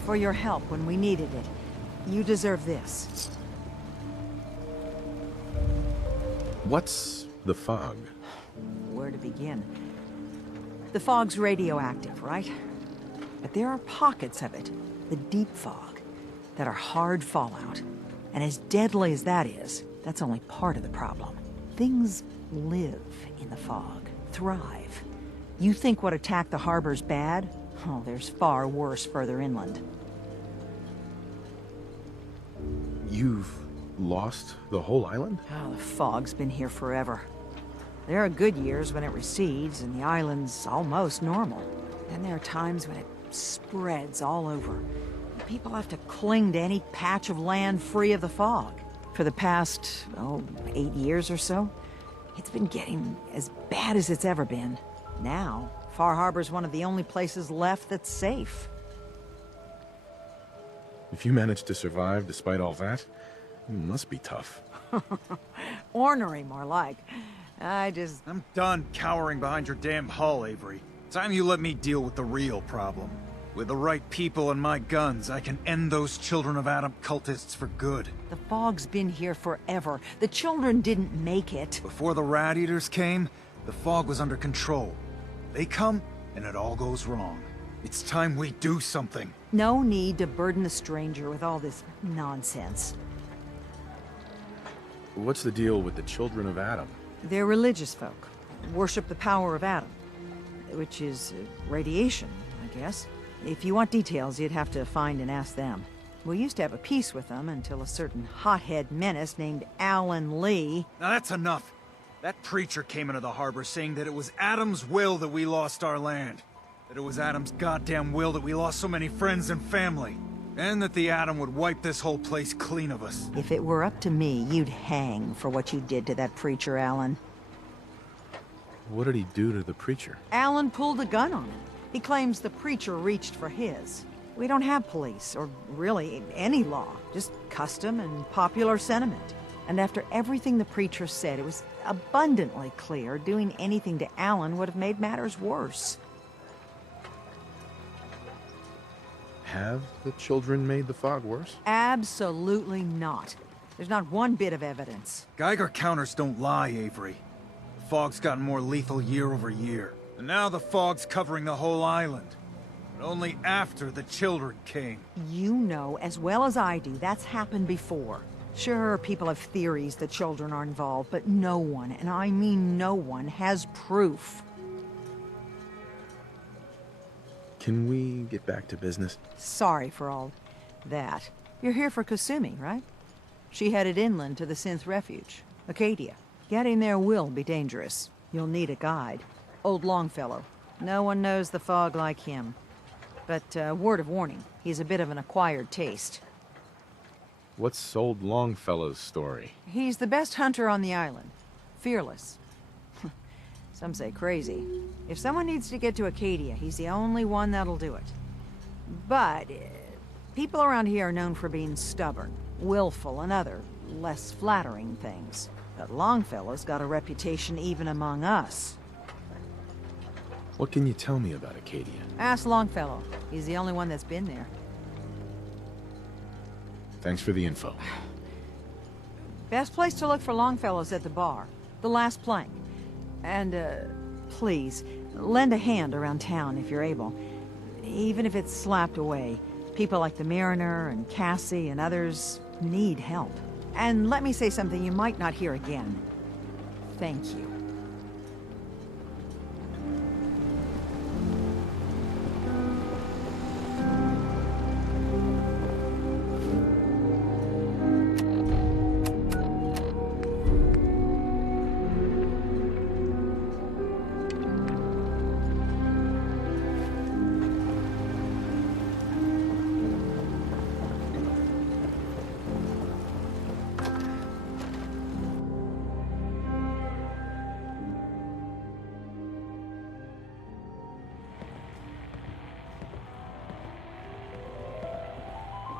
For your help when we needed it, you deserve this. What's the fog? Where to begin? The fog's radioactive, right? But there are pockets of it, the deep fog, that are hard fallout. And as deadly as that is, that's only part of the problem. Things live in the fog, thrive. You think what attacked the harbor's bad? Oh, there's far worse further inland. You've lost the whole island? Oh, the fog's been here forever. There are good years when it recedes and the island's almost normal. Then there are times when it spreads all over. People have to cling to any patch of land free of the fog. For the past, 8 years or so, it's been getting as bad as it's ever been. Now, Far Harbor's one of the only places left that's safe. If you managed to survive despite all that, it must be tough. Ornery, more like. I'm done cowering behind your damn hull, Avery. Time you let me deal with the real problem. With the right people and my guns, I can end those Children of Adam cultists for good. The fog's been here forever. The children didn't make it. Before the Rat Eaters came, the fog was under control. They come, and it all goes wrong. It's time we do something. No need to burden the stranger with all this nonsense. What's the deal with the Children of Adam? They're religious folk. Worship the power of Adam. Which is radiation, I guess. If you want details, you'd have to find and ask them. We used to have a peace with them until a certain hothead menace named Alan Lee... Now that's enough. That preacher came into the harbor saying that it was Adam's will that we lost our land. That it was Adam's goddamn will that we lost so many friends and family. And that the Adam would wipe this whole place clean of us. If it were up to me, you'd hang for what you did to that preacher, Alan. What did he do to the preacher? Alan pulled a gun on him. He claims the preacher reached for his. We don't have police, or really any law, just custom and popular sentiment. And after everything the preacher said, it was abundantly clear doing anything to Alan would have made matters worse. Have the children made the fog worse? Absolutely not. There's not one bit of evidence. Geiger counters don't lie, Avery. The fog's gotten more lethal year over year. And now the fog's covering the whole island. But only after the children came. You know as well as I do that's happened before. Sure, people have theories that children are involved, but no one, and I mean no one, has proof. Can we get back to business? Sorry for all that. You're here for Kasumi, right? She headed inland to the Synth Refuge, Acadia. Getting there will be dangerous. You'll need a guide. Old Longfellow. No one knows the fog like him. But, word of warning, he's a bit of an acquired taste. What's old Longfellow's story? He's the best hunter on the island. Fearless. Some say crazy. If someone needs to get to Acadia, he's the only one that'll do it. But, people around here are known for being stubborn, willful, and other, less flattering things. But Longfellow's got a reputation even among us. What can you tell me about Acadia? Ask Longfellow. He's the only one that's been there. Thanks for the info. Best place to look for Longfellow's at the bar. The last plank. And, please, lend a hand around town if you're able. Even if it's slapped away. People like the Mariner and Cassie and others need help. And let me say something you might not hear again. Thank you.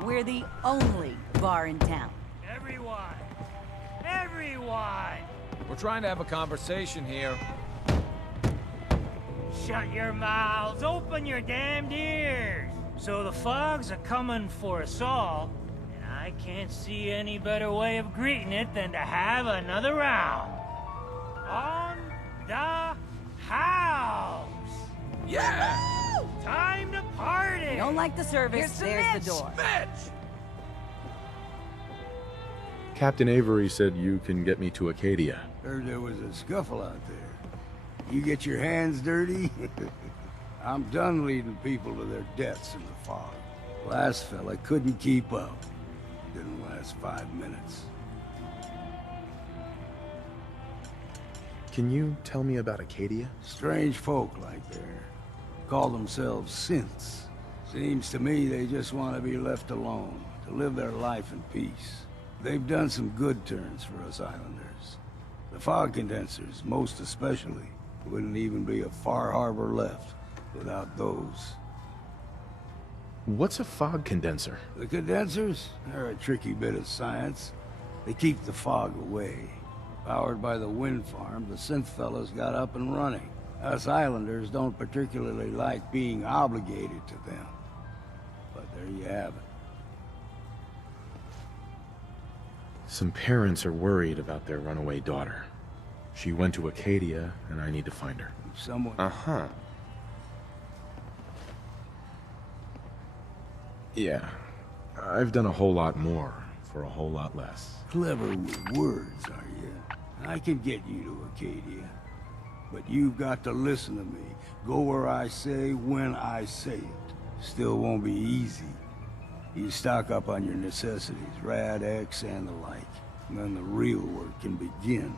We're the only bar in town. Everyone! Everyone! We're trying to have a conversation here. Shut your mouths! Open your damned ears! So the fogs are coming for us all, and I can't see any better way of greeting it than to have another round. On the house! Yeah! Time to party! Don't like the service, there's the door. Captain Avery said you can get me to Acadia. Heard there was a scuffle out there. You get your hands dirty? I'm done leading people to their deaths in the fog. Last fella couldn't keep up. Didn't last 5 minutes. Can you tell me about Acadia? Strange folk like there. Call themselves synths. Seems to me they just want to be left alone, to live their life in peace. They've done some good turns for us islanders. The fog condensers, most especially, wouldn't even be a Far Harbor left without those. What's a fog condenser? The condensers? They're a tricky bit of science. They keep the fog away. Powered by the wind farm, the synth fellas got up and running. Us islanders don't particularly like being obligated to them. there you have it. Some parents are worried about their runaway daughter. She went to Acadia, and I need to find her. Someone... Uh-huh. Yeah. I've done a whole lot more for a whole lot less. Clever with words, are you? I can get you to Acadia. But you've got to listen to me. Go where I say, when I say it. Still won't be easy. You stock up on your necessities, Rad-X and the like. And then the real work can begin.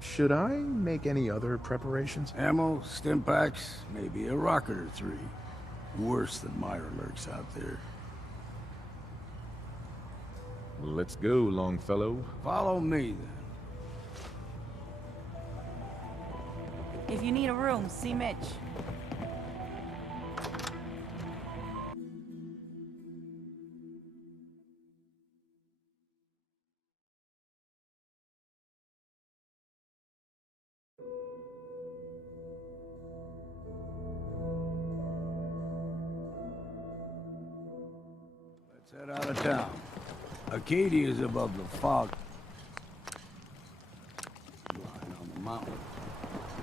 Should I make any other preparations? Ammo, stim packs, maybe a rocket or 3. Worse than Myra lurks out there. Let's go, Longfellow. Follow me, then. If you need a room, see Mitch. Let's head out of town. Acadia is above the fog line on the mountain.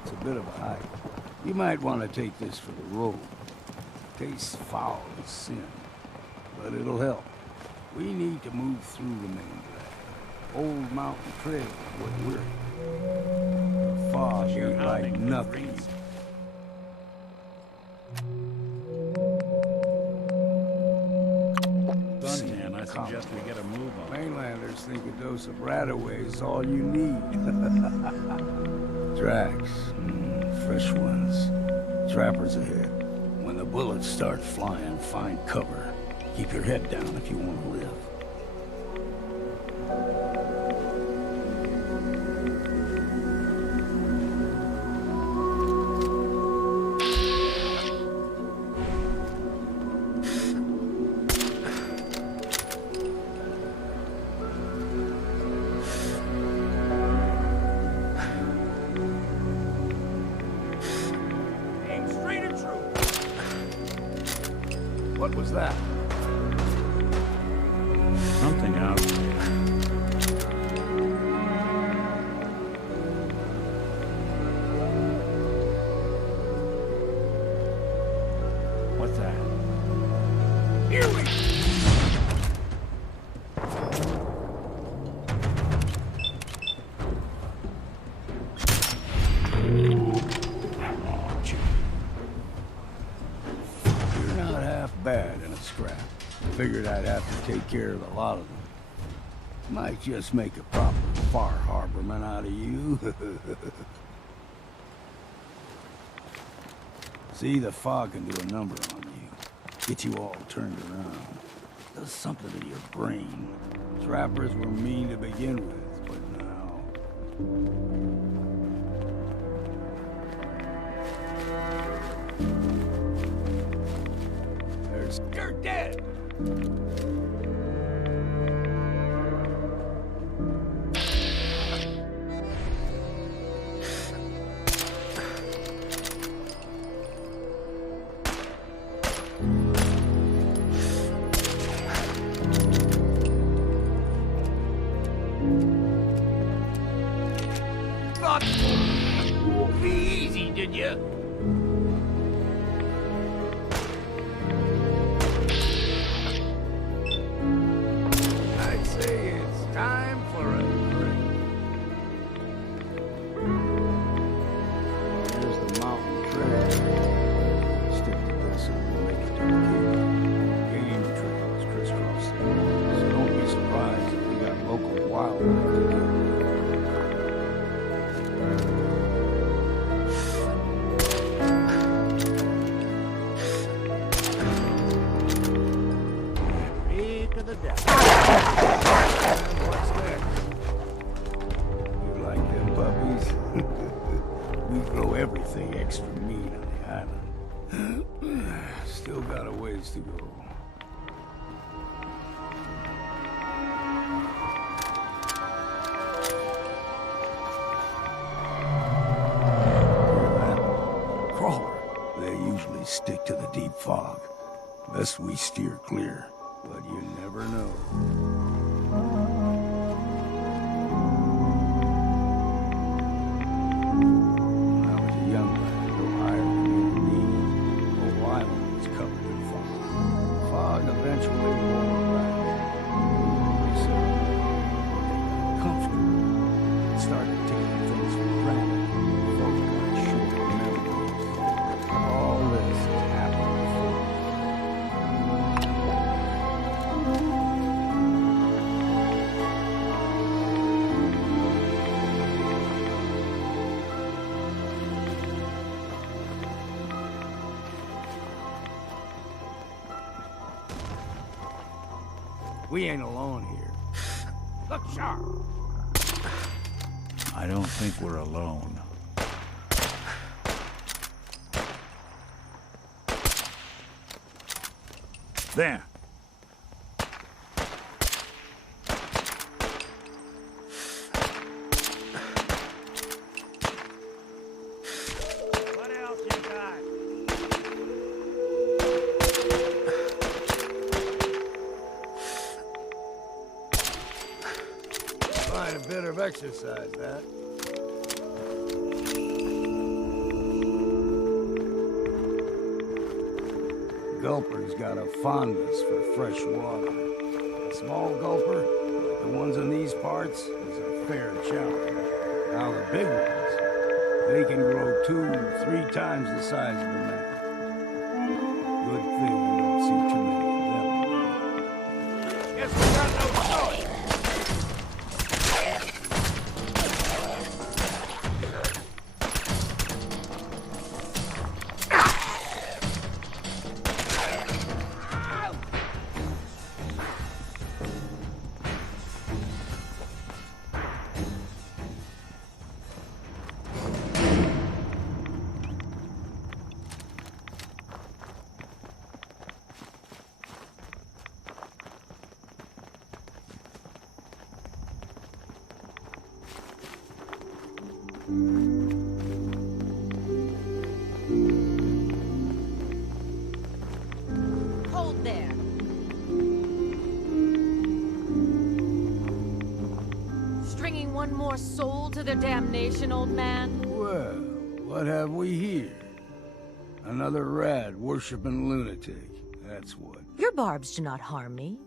It's a bit of a hike. You might want to take this for the road. Tastes foul as sin, but it'll help. We need to move through the mainland. Old Mountain Trail is what we're here. The fog ain't like nothing. Suntan, I suggest we get a move on. Mainlanders think a dose of Radaway is all you need. Tracks. Fresh ones. Trappers ahead. When the bullets start flying, find cover. Keep your head down if you want to live. What was that? Something out there. What's that? Here we go! Bad in a scrap. Figured I'd have to take care of a lot of them. Might just make a proper Far Harborman out of you. See, the fog can do a number on you. Get you all turned around. Does something to your brain. Trappers were mean to begin with, but now... You're dead! Thought be easy, did you? Time for a drink. There's the mountain trail. Stick to this and we'll make it to Acadia. Game trails crisscross there, so don't be surprised if we got local wildlife to kill. Speak of the devil. We grow everything extra mean on the island. Still got a ways to go. fog. Best we steer clear, but you never know. When I was a young lad, no higher than you and me, the whole island was covered in fog. Fog eventually rolled back. So, they got comfortable. Started taking things for granted. Folk got short memories. All this has happened before. We ain't alone here. Look sharp! I don't think we're alone. There. What else you got? Fine, a bit of exercise, that. Gulper's got a fondness for fresh water. A small gulper, like the ones in these parts, is a fair challenge. Now the big ones, they can grow 2-3 times the size of a man. Good thing you don't see too many of them. Guess we got no choice. Hold there. Stringing one more soul to their damnation, old man? Well, what have we here? Another rad worshipping lunatic. That's what. Your barbs do not harm me.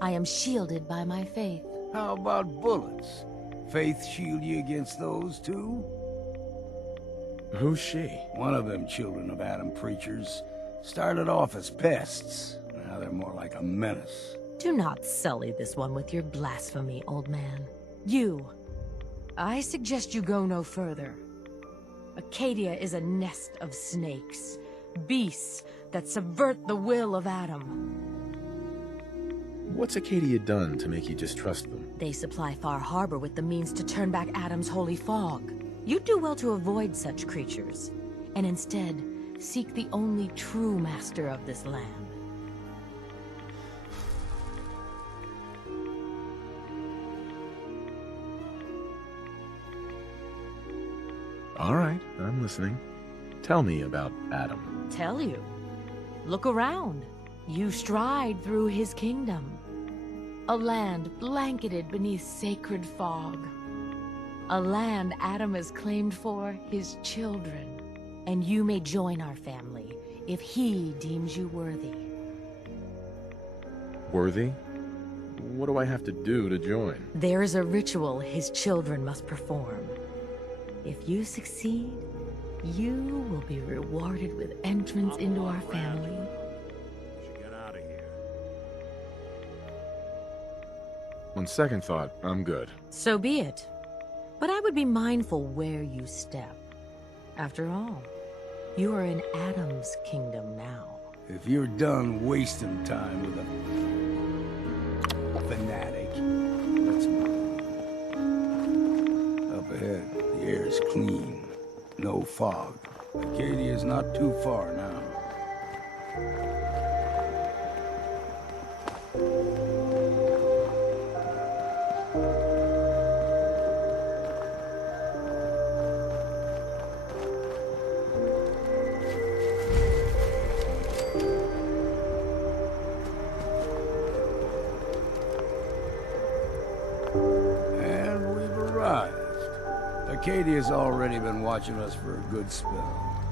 I am shielded by my faith. How about bullets? Faith shield you against those too? Who's she? One of them children of Adam preachers. Started off as pests. Now they're more like a menace. Do not sully this one with your blasphemy, old man. You. I suggest you go no further. Acadia is a nest of snakes. Beasts that subvert the will of Adam. What's Acadia done to make you distrust them? They supply Far Harbor with the means to turn back Adam's holy fog. You do well to avoid such creatures, and instead seek the only true master of this land. All right, I'm listening. Tell me about Adam. Tell you. Look around. You stride through his kingdom. A land blanketed beneath sacred fog. A land Adam has claimed for his children. And you may join our family if he deems you worthy. Worthy? What do I have to do to join? There is a ritual his children must perform. If you succeed, you will be rewarded with entrance into our family. Get out of here. On second thought, I'm good. So be it. But I would be mindful where you step. After all, you are in Adam's kingdom now. If you're done wasting time with a fanatic, let's move. Up ahead, the air's clean. No fog. Acadia's not too far now. Acadia's already been watching us for a good spell.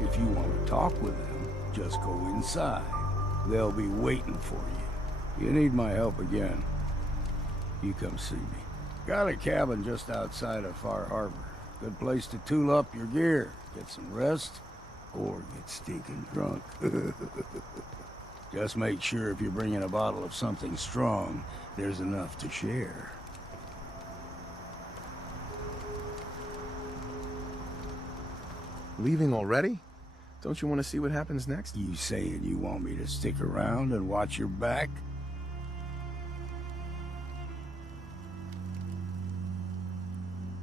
If you want to talk with them, just go inside. They'll be waiting for you. You need my help again, you come see me. Got a cabin just outside of Far Harbor. Good place to tool up your gear, get some rest, or get stinking drunk. Just make sure if you're bringing a bottle of something strong, there's enough to share. Leaving already? Don't you want to see what happens next? You saying you want me to stick around and watch your back?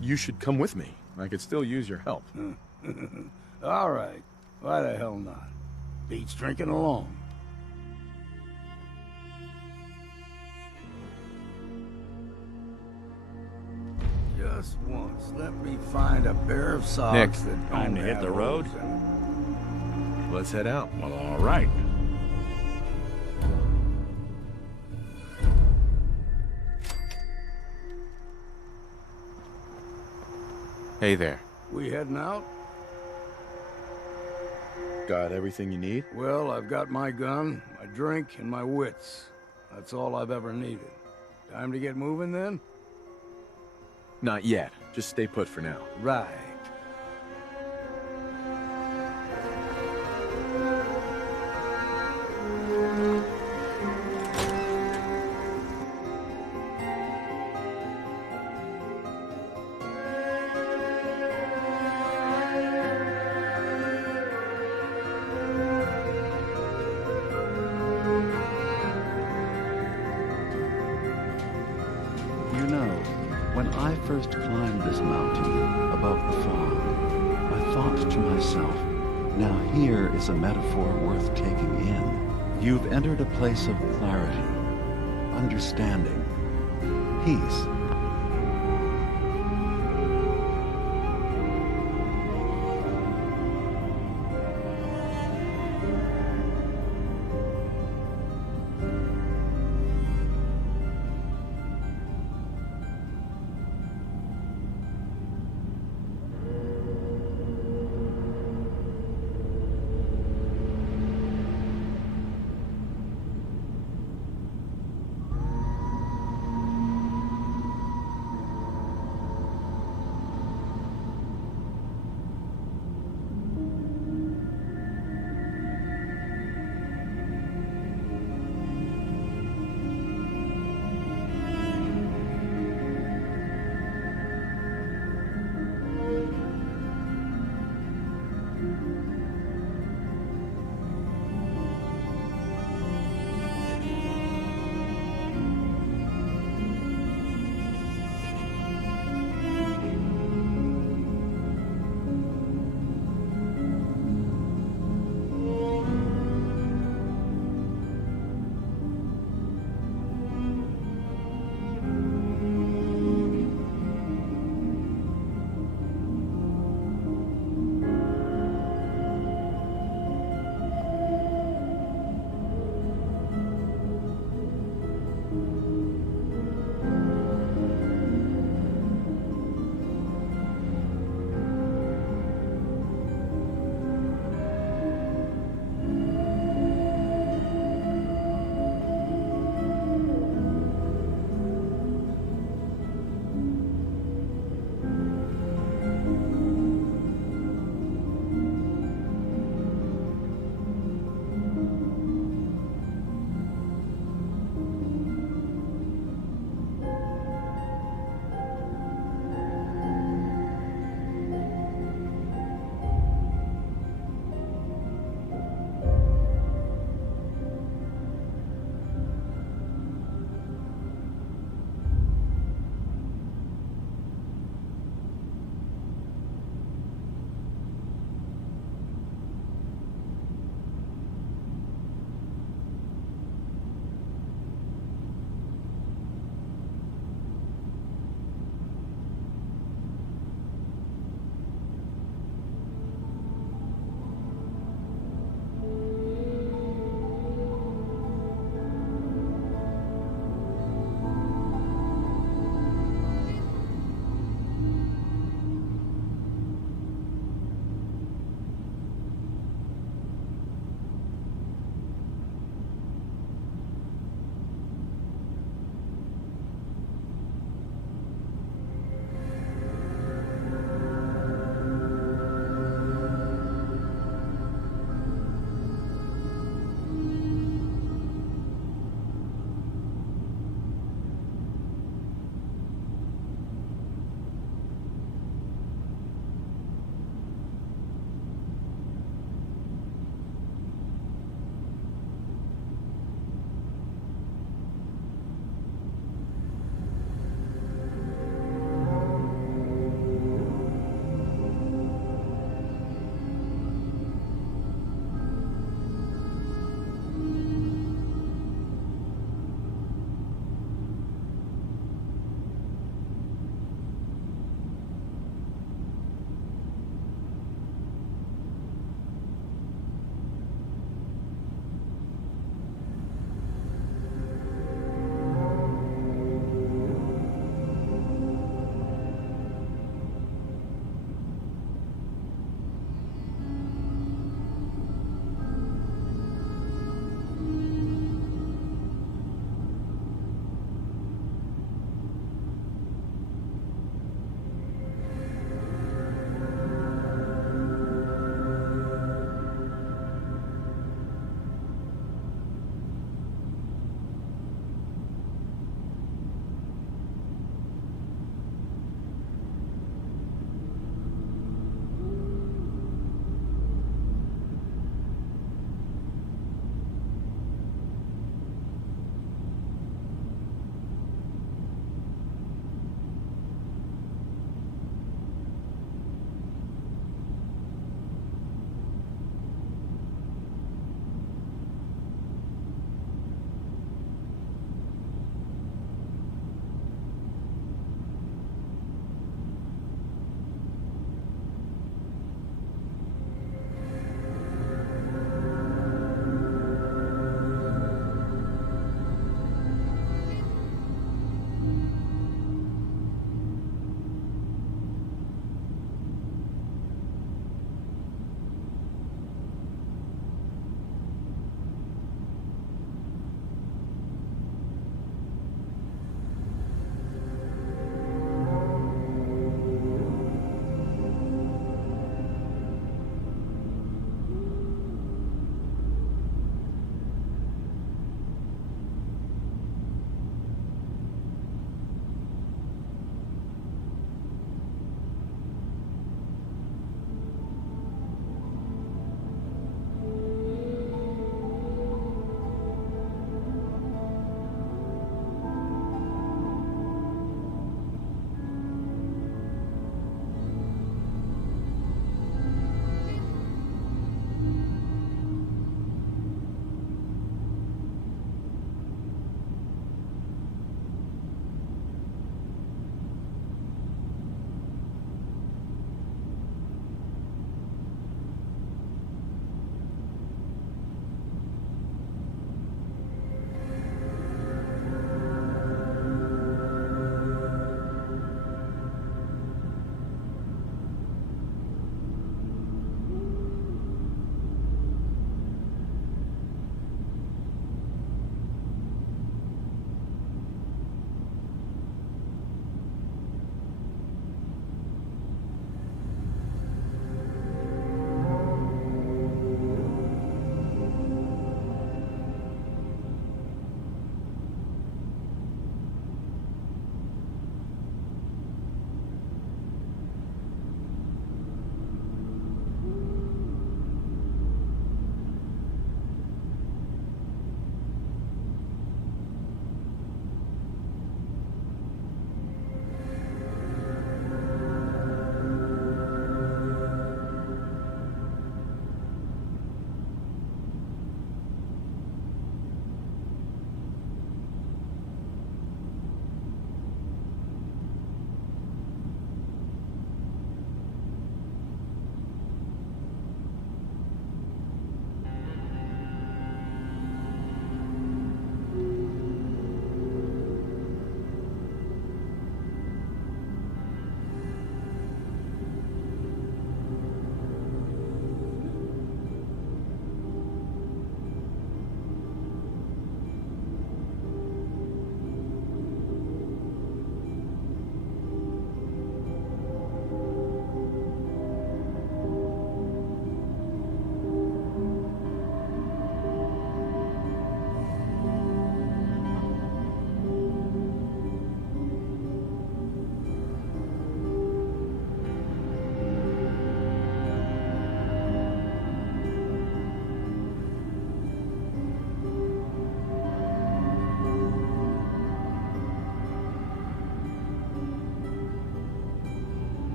You should come with me. I could still use your help. All right. Why the hell not? Beats drinking alone. Just once, let me find a pair of socks Nick, that time to don't hit the have road? holes in it. Let's head out. Well, all right. Hey there. We heading out? Got everything you need? Well, I've got my gun, my drink, and my wits. That's all I've ever needed. Time to get moving, then? Not yet. Just stay put for now. Right. You know, when I first climbed this mountain above the farm, I thought to myself, now here is a metaphor worth taking in. You've entered a place of clarity, understanding, peace.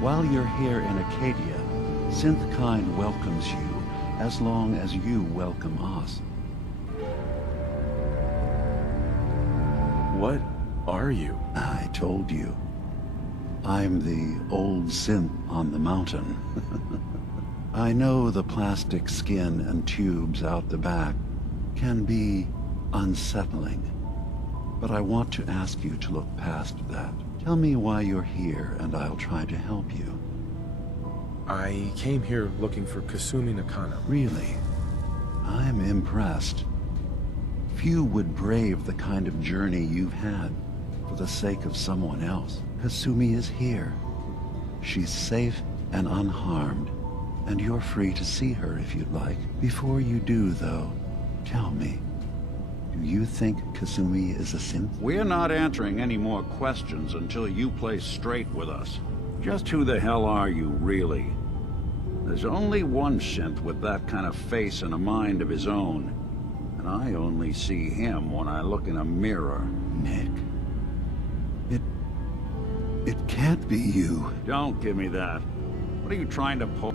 While you're here in Acadia, Synthkind welcomes you as long as you welcome us. What are you? I told you. I'm the old synth on the mountain. I know the plastic skin and tubes out the back can be unsettling, but I want to ask you to look past that. Tell me why you're here, and I'll try to help you. I came here looking for Kasumi Nakano. Really? I'm impressed. Few would brave the kind of journey you've had for the sake of someone else. Kasumi is here. She's safe and unharmed, and you're free to see her if you'd like. Before you do, though, tell me, do you think Kasumi is a synth? We're not answering any more questions until you play straight with us. Just who the hell are you, really? There's only one synth with that kind of face and a mind of his own. And I only see him when I look in a mirror. Nick. It can't be you. Don't give me that. What are you trying to pull?